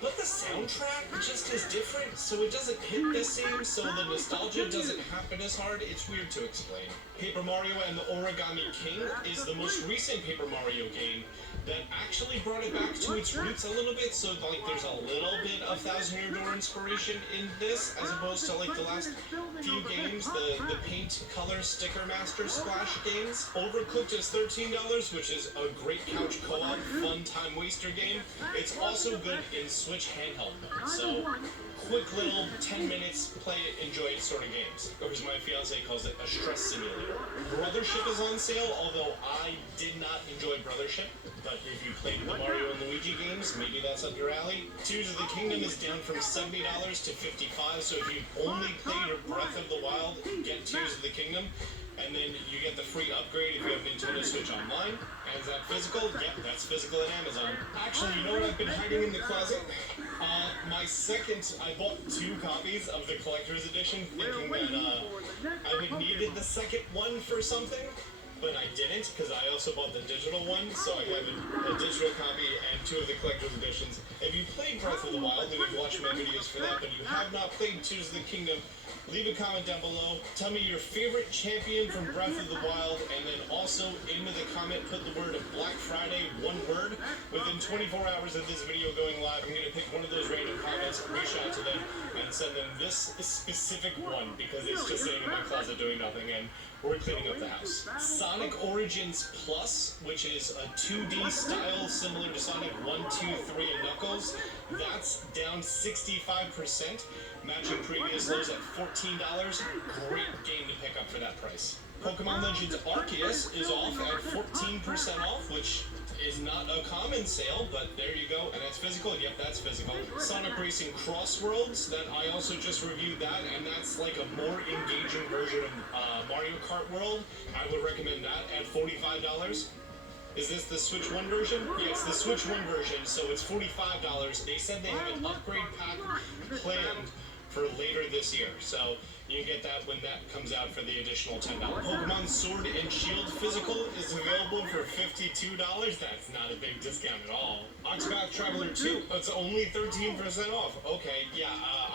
But the soundtrack just is different, so it doesn't hit the same, so the nostalgia doesn't happen as hard. It's weird to explain. Paper Mario and the Origami King is the most recent Paper Mario game that actually brought it back to its roots a little bit, so like there's a little bit of Thousand Year Door inspiration in this, as opposed to like the last few games, the paint color sticker master splash games. Overcooked is $13, which is a great couch co-op fun time waster game. It's also good in Switch handheld mode, so quick little 10 minutes, play it, enjoy it sort of games. Or as my fiance calls it, a stress simulator. Brothership is on sale, although I did not enjoy Brothership. But if you played the Mario and Luigi games, maybe that's up your alley. Tears of the Kingdom is down from $70 to $55, so if you only played Breath of the Wild, get Tears of the Kingdom. And then you get the free upgrade if you have Nintendo Switch Online. And is that physical? Yeah, that's physical at Amazon. Actually, you know what I've been hiding in the closet? I bought 2 copies of the collector's edition, thinking that I would needed the second one for something. but I didn't because I also bought the digital one, so I have a digital copy and 2 of the collector's editions. If you played Breath of the Wild, then you've watched my videos for that, but you have not played Tears of the Kingdom, leave a comment down below. Tell me your favorite champion from Breath of the Wild, and then also in the comment put the word Black Friday, one word. Within 24 hours of this video going live, I'm going to pick one of those random comments, reach out to them, and send them this specific one because it's just sitting in my closet doing nothing, and we're cleaning up the house. Sonic Origins Plus, which is a 2D style similar to Sonic 1, 2, 3, and Knuckles, that's down 65%, matching previous lows at $14. Great game to pick up for that price. Pokemon Legends Arceus is off at 14% off, which is not a common sale, but there you go. And that's physical? Yep, that's physical. Sonic Racing Crossworlds, that I also just reviewed that, and that's like a more engaging version of Mario Kart World. I would recommend that at $45. Is this the Switch 1 version? Yeah, it's the Switch 1 version, so it's $45. They said they have an upgrade pack planned for later this year, so you get that when that comes out for the additional $10. Pokemon Sword and Shield Physical is available for $52. That's not a big discount at all. Octopath Traveler 2, it's only 13% off. Okay, yeah,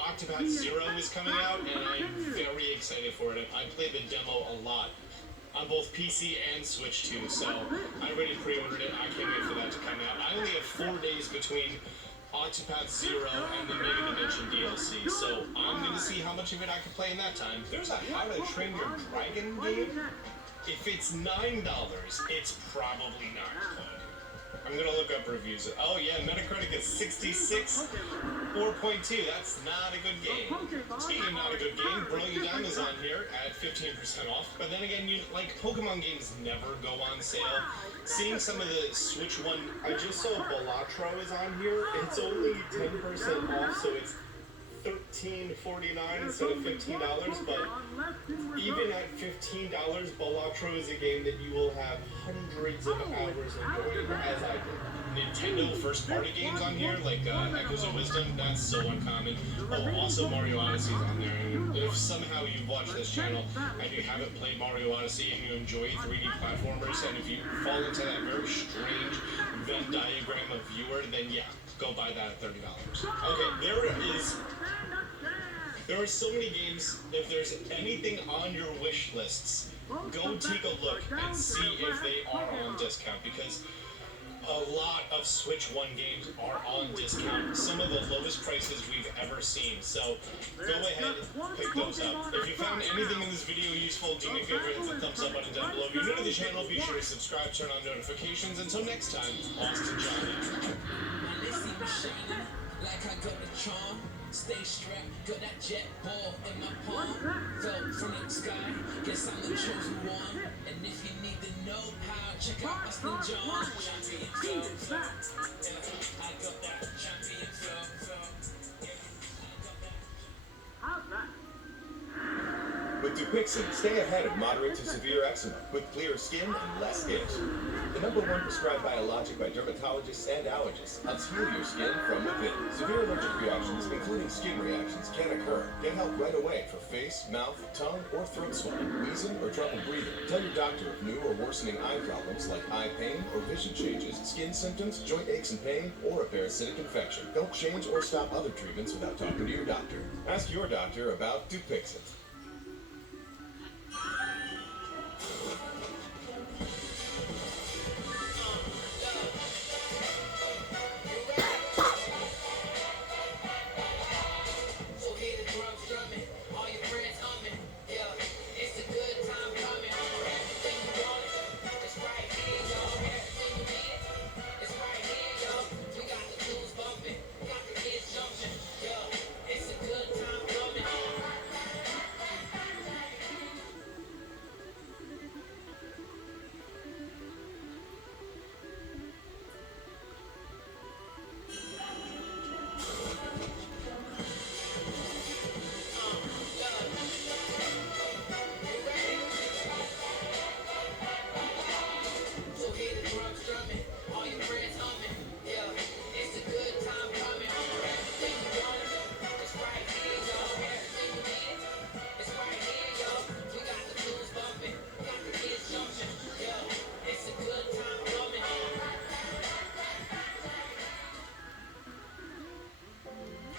Octopath Zero is coming out, and I'm very excited for it. I played the demo a lot on both PC and Switch 2, so I already pre-ordered it. I can't wait for that to come out. I only have 4 days between Octopath Zero and the Mega Dimension DLC, so I'm gonna see how much of it I can play in that time. There's a How to Train Your Dragon game. If it's $9, it's probably not good. I'm gonna look up reviews. Oh yeah, Metacritic is 66, 4.2. That's not a good game. Speaking of not a good game, Brilliant Diamond is on here at 15% off. But then again, Pokemon games never go on sale. Seeing some of the Switch 1, I just saw Balatro is on here. It's only 10% off, so it's $13.49 instead of $15, but even at $15, Balatro is a game that you will have hundreds of hours enjoying, as I did. Nintendo first-party games on here, like Echoes of Wisdom, that's so uncommon. Oh, also Mario Odyssey is on there. And if somehow you've watched this channel and you haven't played Mario Odyssey and you enjoy 3D platformers, and if you fall into that very strange Venn diagram of viewer, then yeah, go buy that at $30. Okay, there are so many games. If there's anything on your wish lists, go take a look and see if they are on discount, because a lot of Switch 1 games are on discount. Some of the lowest prices we've ever seen. So go ahead, pick those up. If you found anything in this video useful, do me a favor, hit the thumbs up button down below. If you're new to the channel, be sure to subscribe, turn on notifications. Until next time, Austin Johnny. Like I got the charm, stay strapped, got that jet ball in my palm. Fell from the sky, guess I'm the chosen one. And if you need to know how, check out Austin John. Champion flow, I got that champion flow. How's that? With Dupixent, stay ahead of moderate to severe eczema with clear skin and less itch. The #1 prescribed biologic by dermatologists and allergists helps heal your skin from within. Severe allergic reactions, including skin reactions, can occur. Get help right away for face, mouth, tongue, or throat swelling, wheezing, or trouble breathing. Tell your doctor of new or worsening eye problems like eye pain or vision changes, skin symptoms, joint aches and pain, or a parasitic infection. Don't change or stop other treatments without talking to your doctor. Ask your doctor about Dupixent.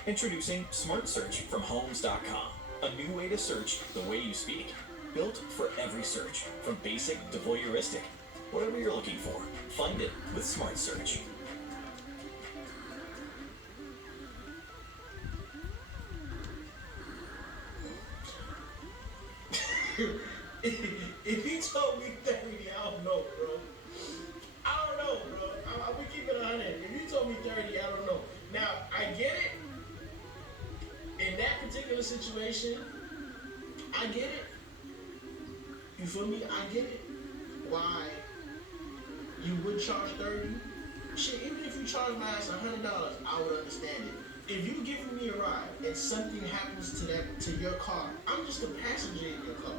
Introducing Smart Search from Homes.com. A new way to search the way you speak. Built for every search, from basic to voyeuristic. Whatever you're looking for, find it with Smart Search. If he told me 30, I don't know, bro. I don't know, bro. I'm gonna keep it 100. If you told me 30, I don't know. Now, I get it. In that particular situation, I get it. You feel me? I get it. Why you would charge 30? Shit, even if you charge my ass $100, I would understand it. If you giving me a ride and something happens to your car, I'm just a passenger in your car.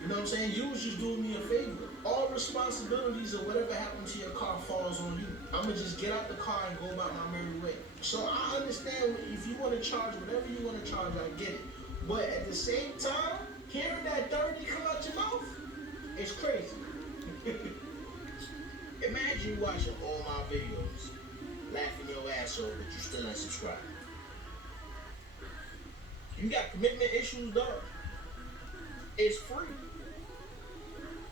You know what I'm saying? You was just doing me a favor. All responsibilities of whatever happened to your car falls on you. I'ma just get out the car and go about my merry way. So I understand if you want to charge whatever you want to charge, I get it. But at the same time, hearing that 30 come out your mouth, it's crazy. Imagine watching all my videos, laughing your ass off, but you still ain't subscribed. You got commitment issues, dog. It's free.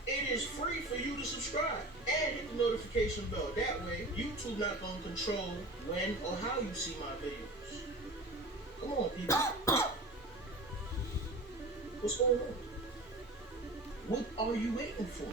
It is free for you to subscribe and hit the notification bell. That way, YouTube not gonna control when or how you see my videos. Come on, people. What's going on? What are you waiting for?